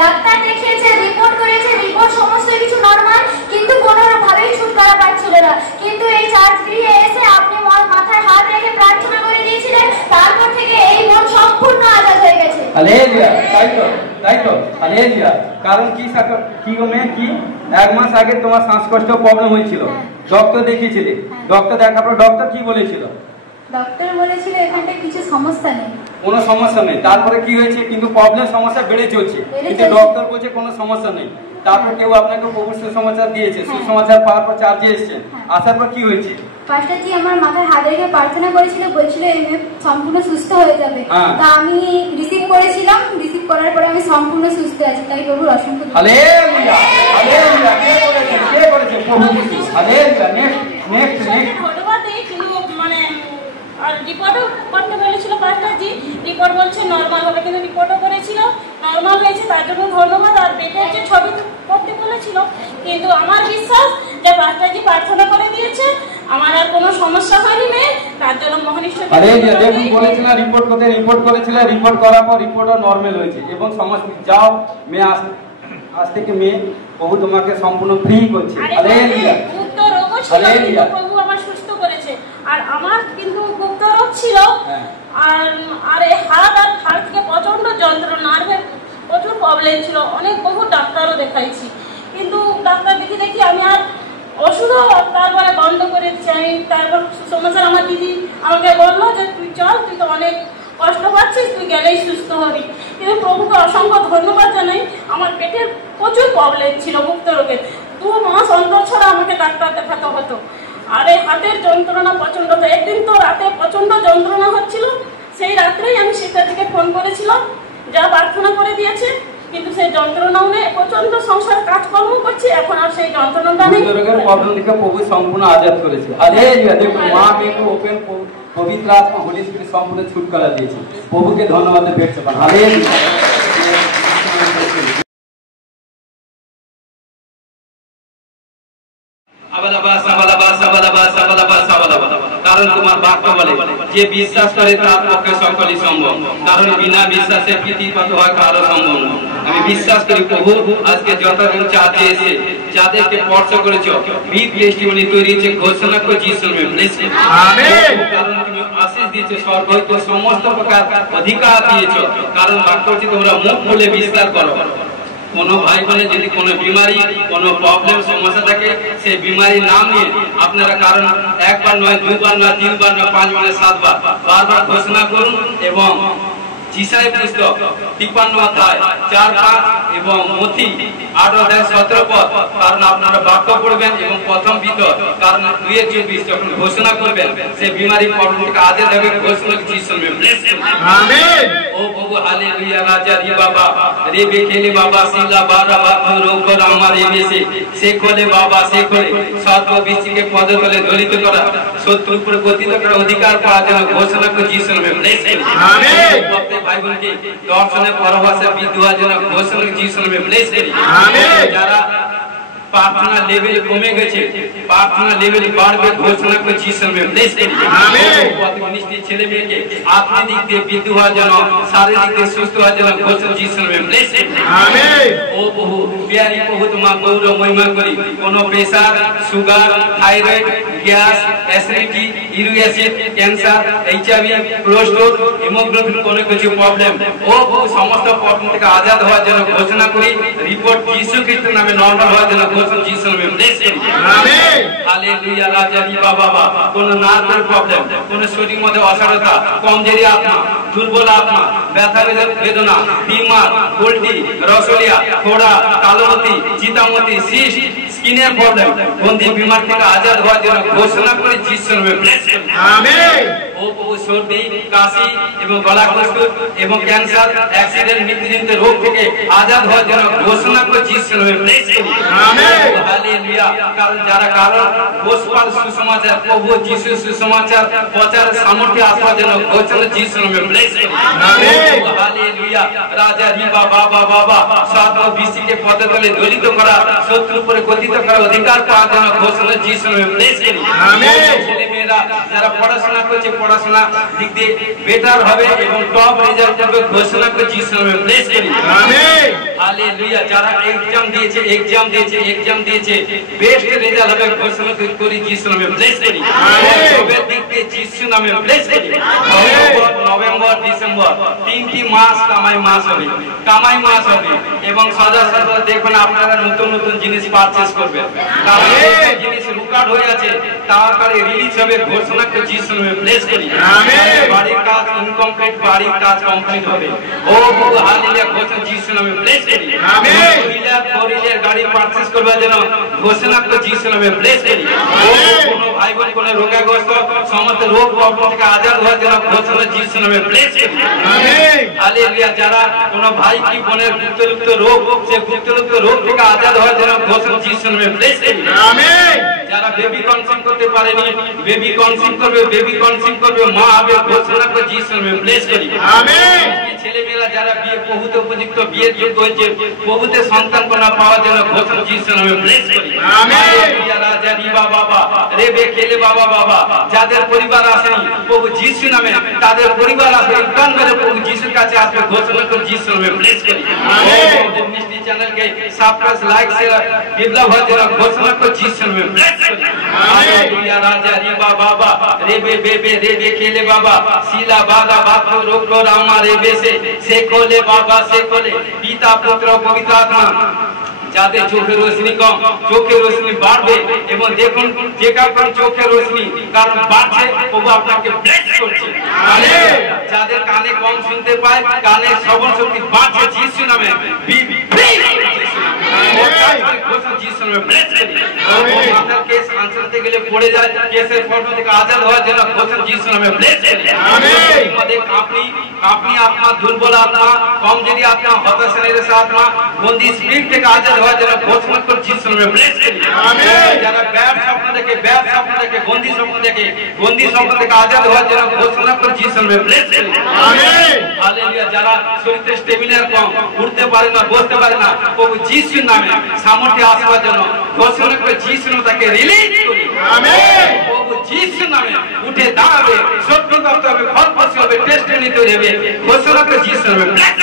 ডাক্তার দেখিয়েছে রিপোর্ট করেছে রিপোর্ট সমস্ত কিছু নরমাল কিন্তু কোনোভাবেই ছুটকারা পাচ্ছিল না কিন্তু এই চার্জ গৃহে এসে আপনি মাথায় হাত রেখে প্রার্থনা করে দিয়েছিলেন তারপর থেকে এই মন সম্পূর্ণ আজাদ হয়ে গেছে হালেলুয়া তাই তো হালেলুয়া কারণ কি গো মেয়ে কি এক মাস আগে তোমার শ্বাসকষ্ট প্রবলেম হয়েছিল ডক্টর দেখিয়েছিলে ডক্টর দেখার পর ডক্টর কি বলেছিল ডক্টর বলেছিল এখানটা কিছু সমস্যা নেই কোনো সমস্যা নেই তারপরে কি হয়েছে কিন্তু প্রবলেম সমস্যা বেড়ে চলছে কিন্তু ডক্টর বলছে কোনো সমস্যা নেই তারপর কেউ আপনাকে প্রভুর সুসমাচার দিয়েছে সুসমাচার পাওয়ার পর চার্জে এসেছেন আসার পর কি হয়েছে পাস্টারজি আমার মাথায় হাত রেখে প্রার্থনা করেছিল বলছিল এই মেয়ে সম্পূর্ণ সুস্থ হয়ে যাবে তা আমি রিসিভ করেছিলাম রিসিভ করার পরে আমি সম্পূর্ণ সুস্থ আছি তাই প্রভুর অসংখ্য হালেলুয়া হালেলুয়া কে করেছে প্রভু হালেলুয়া নেক্সট ধন্যবাদ এই কিন্তু মানে আর রিপোর্টও করতে বলেছিল পাস্টারজি রিপোর্ট বলছে নরমাল হবে কিন্তু রিপোর্টও করেছিল নরমাল হয়েছে তার জন্য ধন্যবাদ আর পেটের যে ছবি করতে বলেছিল কিন্তু আমার বিশ্বাস যে পাস্টারজি প্রার্থনা করে দিয়েছে আমার আর কোনো সমস্যা হয়নি মেয়ে তার জন্য মহান ঈশ্বরকে আরে দেখুন বলেছিল রিপোর্ট করতে রিপোর্ট করেছিল রিপোর্ট করার পর রিপোর্টও নরমাল হয়েছে এবং সমস্ত যাও মেয়ে আজ থেকে মেয়ে প্রভু তোমাকে সম্পূর্ণ ফ্রি করছে হালেলুয়া গুপ্ত রোগ ছিল কিন্তু প্রভু আমার সুস্থ করেছে আর আমার কিন্তু গুপ্ত রোগ ছিল আর এই হাত আর হাড় থেকে প্রচন্ড যন্ত্রণা নার্ভের প্রচুর প্রবলেম ছিল অনেক বহু ডাক্তারও দেখাইছি কিন্তু ডাক্তার দেখি আমি আর ওষুধও তারপরে বন্ধ করে চাই তারপর সুসমাচার আমার দিদি আমাকে বললো যে তুই চল তুই তো অনেক কষ্ট পাচ্ছিস তুই গেলেই সুস্থ হবি কিন্তু প্রভুকে অসংখ্য ধন্যবাদ জানাই আমার পেটের প্রচুর প্রবলেম ছিল গুপ্ত রোগের 2 মাস অন্তর ছাড়া আমাকে ডাক্তার দেখাতে হতো আর এই হাতের যন্ত্রণা প্রচন্ড। একদিন তো রাতে প্রচন্ড যন্ত্রণা হচ্ছিল, সেই রাত্রেই আমি সিস্টারকে ফোন করেছিলাম, যা প্রার্থনা করে দিয়েছে, কিন্তু সেই যন্ত্রণাও নেই। প্রচন্ড সংসার কাজকর্ম করছি, এখন আর সেই যন্ত্রণাটা নেই। প্রবলেম থেকে প্রভু সম্পূর্ণ আজাদ করেছে। হালেলুয়া। দেখুন মা মেয়েকে ওপেন পবিত্র আত্মা হোলি স্পিরিট সম্পূর্ণ ছুটকারা দিয়েছে। প্রভুকে ধন্যবাদ ব্যক্ত করেন। হালেলুয়া। কারণ তোমার বাক্য বলে যে বিশ্বাস করে তার পক্ষে সকলই সম্ভব, কারণ বিনা বিশ্বাসে প্রীতিপাত হয় কারো সম্ভব না। আমি বিশ্বাস করি প্রভু আজকে যতজন চার্চে এসে যাদেরকে স্পর্শ করেছ বি টেস্টিমনি তৈরি হয়েছে, ঘোষণা করে যিশুর নামে ব্লেস করো। আমেন। কারণ তুমি আশীষ দিয়েছো, স্বর্গ হইতে সমস্ত প্রকার অধিকার দিয়েছো, কারণ বাক্য হচ্ছে তোমরা মুখ খুলে বিশ্বাস করো। কোনো ভাই বোনের যদি কোনো বিমারি, কোনো প্রবলেম সমস্যা থাকে, সেই বিমারির নাম নিয়ে আপনারা, কারণ একবার নয়, দুবার নয়, তিনবার নয়, 5 বার 7 বার বারবার ঘোষণা করুন। এবং যিশায় পুস্তক 53 অধ্যায় 4-5 এবং মথি 8 অধ্যায় 17 পদ, কারণ আপনারা বাক্য পড়বেন এবং প্রথম ভিতর, কারণ 2:24 যখন ঘোষণা করবেন সেই বিমারি প্রবলেম থেকে আজে যাবে। ঘোষণা যিশুর নামে ব্লেস করুন। আমেন। ও প্রভু হালেলুয়া। রাজা রি বাবা রে বেখেলে বাবা সিলা বারা বাত রোগ আমার এসে সে খোলে বাবা, সে খোলে সত্য বৃষ্টিকে পদতলে দলিত করা, শত্রুর উপর গতিত করা অধিকার পাওয়া যেন ঘোষণা করে যিশুর নামে ব্লেস করুন। আমেন। ভাই বোনকে দর্শনে পরবাসে বিধবা যেন ঘোষণা যিশুর নামে ব্লেস করি। আমেন। যারা প্রার্থনা লেভেল কমে গেছে, প্রার্থনা লেভেল বাড়বে, ঘোষণা করে যিশুর নামে ব্লেস করি। আমেন। প্রতিনিষ্ঠ ছেলে মেয়েকে আত্মিক দিক দিয়ে বিধবা যেন শারীরিক দিক দিয়ে সুস্থ হওয়ার জন্য ঘোষণা যিশুর নামে ব্লেস করি। আমেন। ও প্রভু প্যারি প্রভু তোমার গৌর মহিমা করি। কোন pressure, sugar, thyroid, gas, acidity, uric acid, cancer, HIV, prostate, haemoglobin কোনো কিছু প্রবলেম, ও প্রভু সমস্ত প্রবলেম থেকে আজাদ হওয়ার জন্য ঘোষণা করি। রিপোর্ট যিশু খ্রিস্টের নামে নরমাল হওয়ার জন্য ঘোষণা যিশুর নামে ব্লেস করি। আমেন। হালেলুয়া। রাজা রি বাবা কোন নার্ভের প্রবলেম, কোন শরীরের মধ্যে অসারতা, কমজোরি আত্মা, দুর্বল আত্মা, ব্যথা বেদনা, বিমার, উল্টি, রসলিয়া, ফোড়া, কালোমতি, চিতামতি, সিস্ট, স্কিনের প্রবলেম, বন্দি বিমার থেকে আজাদ হওয়ার জন্য ঘোষণা করে যিশুর নামে ব্লেস করি। আমেন। ও প্রভু সর্দি, কাশি এবং গলা কষ্ট এবং ক্যান্সার, অ্যাক্সিডেন্ট, মৃত্যুজনিত রোগ থেকে আজাদ হওয়ার জন্য ঘোষণা করে যিশুর নামে ব্লেস করি। আমেন। হালেলুয়া। কারণ যারা কারণ গোস্পাল সুসমাচার, প্রভু যিশুর সুসমাচার প্রচারের সামর্থ্য আসার জন্য ঘোষণা যিশুর নামে ব্লেস করি। আমেন। হালেলুয়া। রাজা রি বাবা সত্য বৃষ্টিকে পদতলে দলিত করা, শত্রুর উপরে গতিত করা অধিকার পাওয়ার জন্য ঘোষণা যিশুর নামে ব্লেস করি। আমেন। ছেলে মেয়েরা যারা পড়াশোনা করছে, পড়াশোনা দিক দিয়ে বেটার হবে এবং টপ রেজাল্ট করবে, ঘোষণা করে যিশুর নামে ব্লেস করি। আমেন। হালেলুয়া। যারা এক্সাম দিয়েছে বেস্ট রেজাল্ট হবে, ঘোষণা করি যিশুর নামে ব্লেস করি। আমেন। সবের দিক দিয়ে যিশুর নামে ব্লেস করি। নভেম্বর, ডিসেম্বর 3টি মাস কামাই মাস হবে এবং সদা দেখুন আপনারা নতুন জিনিস পারচেজ করবেন, কারণ জিনিস রুকাট হয়ে আছে, তাড়াতাড়ি রিলিজ হবে, ঘোষণা করে যিশুর নামে ব্লেস করি। আমেন। বাড়ির কাজ ইনকমপ্লিট, বাড়ির কাজ কমপ্লিট হবে। ও প্রভু হালেলুয়া। ঘোষণা যিশুর নামে ব্লেস করি। আমেন। ফোর-হুইলার গাড়ি পারচেজ করবার জন্য ঘোষণা করে যিশুর নামে ব্লেস করি। কোন ভাই বোন কোন রোগাগ্রস্ত, সমস্ত রোগ প্রবলেম থেকে আজাদ হওয়ার জন্য ঘোষণা যিশুর নামে ব্লেস করি। আমেন। হালেলুয়া। যারা কোন ভাই কি বোনের গুপ্তলুপ্ত রোগ, সে গুপ্তলুপ্ত রোগ থেকে আজাদ হওয়ার জন্য ঘোষণা যিশুর নামে ব্লেস করি। আমেন। যারা বেবি কনসিভ করতে পারেনি, বেবি কনসিভ করবে, মা হবে, ঘোষণা করে যিশুর নামে ব্লেস করি। আমেন। ছেলে মেয়েরা যারা বিয়ে প্রভুতে উপযুক্ত, বিয়ের যোগ্য হয়েছে, প্রভুতে সন্তান কন্যা পাওয়ার জন্য ঘোষণা যিশুর নামে ব্লেস করি। আমেন। রাজা রি বাবা রে বেখেলে বাবা যাদের পরিবার আসেনি, প্রভু যিশু নামে তাদের পরিবার আসবে, কান করে প্রভু যিশুর কাছে আসবে, ঘোষণা করে যিশুর নামে ব্লেস করি। আমেন। মিষ্টি চ্যানেলকে সাবস্ক্রাইব, লাইক, শেয়ার, বিপ্লব হওয়ার জন্য ঘোষণা করে যিশুর নামে ব্লেস করি। আমেন। রাজা রি বাবা রে বেখেলে বাবা শিলা বাবা বাত রোগ আমার বেসে সে খোলে বাবা, সে খোলে পিতা পুত্র পবিত্র আত্মা। যাদের চোখের রোশনি কম, চোখের রোশনি বাড়বে এবং দেখুন যে কারণ চোখের রোশনি কারণ বাড়ছে, প্রভু আপনাকে ব্লেস করছে। আমেন। যাদের কানে কম শুনতে পায়, কানে শ্রবণ শক্তি বাড়ছে যিশু নামে। ঘোষণা যিশু নামে ব্লেস করি মাথার কেস আনসারতে গেলে পড়ে যায় কেসের ফর্ম থেকে আজাদ হওয়ার জন্য ঘোষণা যিশু নামে ব্লেস করি আমেন আমাদের আপনি আত্মা দুর্বল আত্মা কমজোরি আত্মা হতাশা নিরাশা আত্মা বন্দি স্পিরিট থেকে আজাদ হওয়ার জন্য ঘোষণা করে যিশু নামে ব্লেস করি আমেন যারা ব্যাড স্বপ্ন দেখে বন্দি স্বপ্ন থেকে আজাদ হওয়ার জন্য ঘোষণা করে যিশু নামে ব্লেস করি আমেন হালেলুয়া যারা শরীরে স্ট্যামিনা কম উঠতে পারে না বসতে পারে না প্রভু যিশুর নামে সামর্থ্য আসবার জন্য ঘোষণা করে যিশুর নামে তাকে রিলিজ করি আমেন প্রভু যিশুর নামে উঠে দাঁড়াবে সত্য করতে হবে ফল ফসল হবে টেস্টিমনি তৈরি হবে ঘোষণা করে যিশুর নামে ব্লেস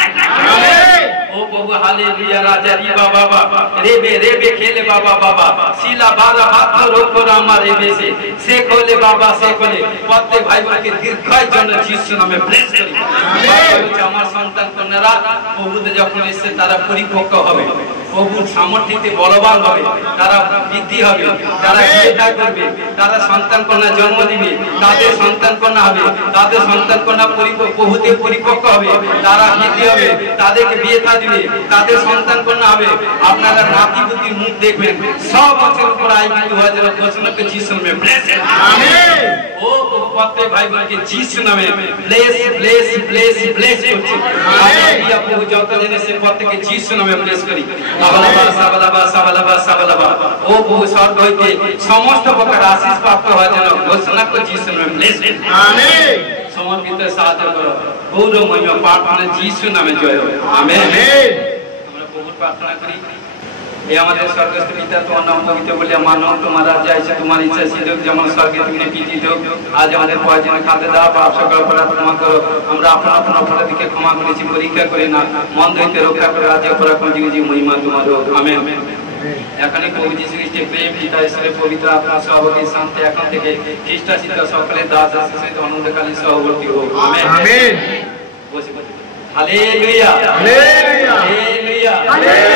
আমেন ও প্রভু হালেলুয়া রাজা রিবা বাবা রেবে খেলে বাবা বাবা শিলা বাবা বাবা রোকরা আমার রেবেছে সে খোলে বাবা সে খোলে প্রত্যেক ভাই বোনকে দীর্ঘায়ুর জন্য যিশুর নামে ব্লেস করি আমেন আমার সন্তান কন্যারা প্রভুতে যখন এসে তারা পরিপক্ক হবে প্রভুর সামর্থ্যে বলবান হবে তারা বৃদ্ধি হবে তারা বিয়ে করবে তারা সন্তান কন্যা জন্ম দিবে তাদের সন্তান কন্যা হবে তাদের সন্তান কন্যা প্রভুতে পরিপক্ক হবে তারা বৃদ্ধি হবে তাদেরকে বিয়ে দিবে তাদের সন্তান কন্যা হবে আপনারা নাতি পুতির মুখ দেখবেন সব বছর উপর আয় কিন্তু হওয়ার জন্য ঘোষণা করে যিশু নামে ব্লেস আমেন ও প্রত্যেক ভাই বোনকে যিশু নামে ব্লেস ব্লেস ব্লেস ব্লেস করছি আমেন প্রভু যত জেনে সে প্রত্যেককে যিশু নামে ব্লেস করি সাবালাবা সাবালাবা সাবালাবা সাবালাবা ও প্রভু স্বর্গ হইতে সমস্ত প্রকার আশীষ প্রাপ্ত হওয়ার জন্য ঘোষণা করে যিশু নামে ব্লেস আমেন সমর্পিত সাহায্য করো গৌরব মহিমা প্রার্থনা যিশু নামে জয় হোক আমেন আমরা প্রভুর প্রার্থনা করি হে আমাদের স্বর্গস্থ পিতা তোমার নাম পবিত্র বলে মানো তোমার রাজ্য আইসে তোমার ইচ্ছা সিদ্ধ যেমন স্বর্গে তুমি পীঠিত আজ আমাদের প্রয়োজনে খাদ্য দাও পাপ সকল অপরাধ ক্ষমা করো আমরা আপন আপন অপরাধীকে ক্ষমা করেছি পরীক্ষা করে না মন্দ হইতে রক্ষা করে রাজ্য পরাক্রম যুগে মহিমা তোমার হোক আমেন এখানে প্রভু যীশু খ্রিস্টের প্রেম পিতা ঈশ্বরের পবিত্র আত্মা সহভাগী শান্তি এখন থেকে খ্রিস্টাশিত সকলের দাস দাসের সহিত অনন্তকালীন সহবর্তী হোক আমেন আমেন বসে বসে হালেলুয়া হালেলুয়া হালেলুয়া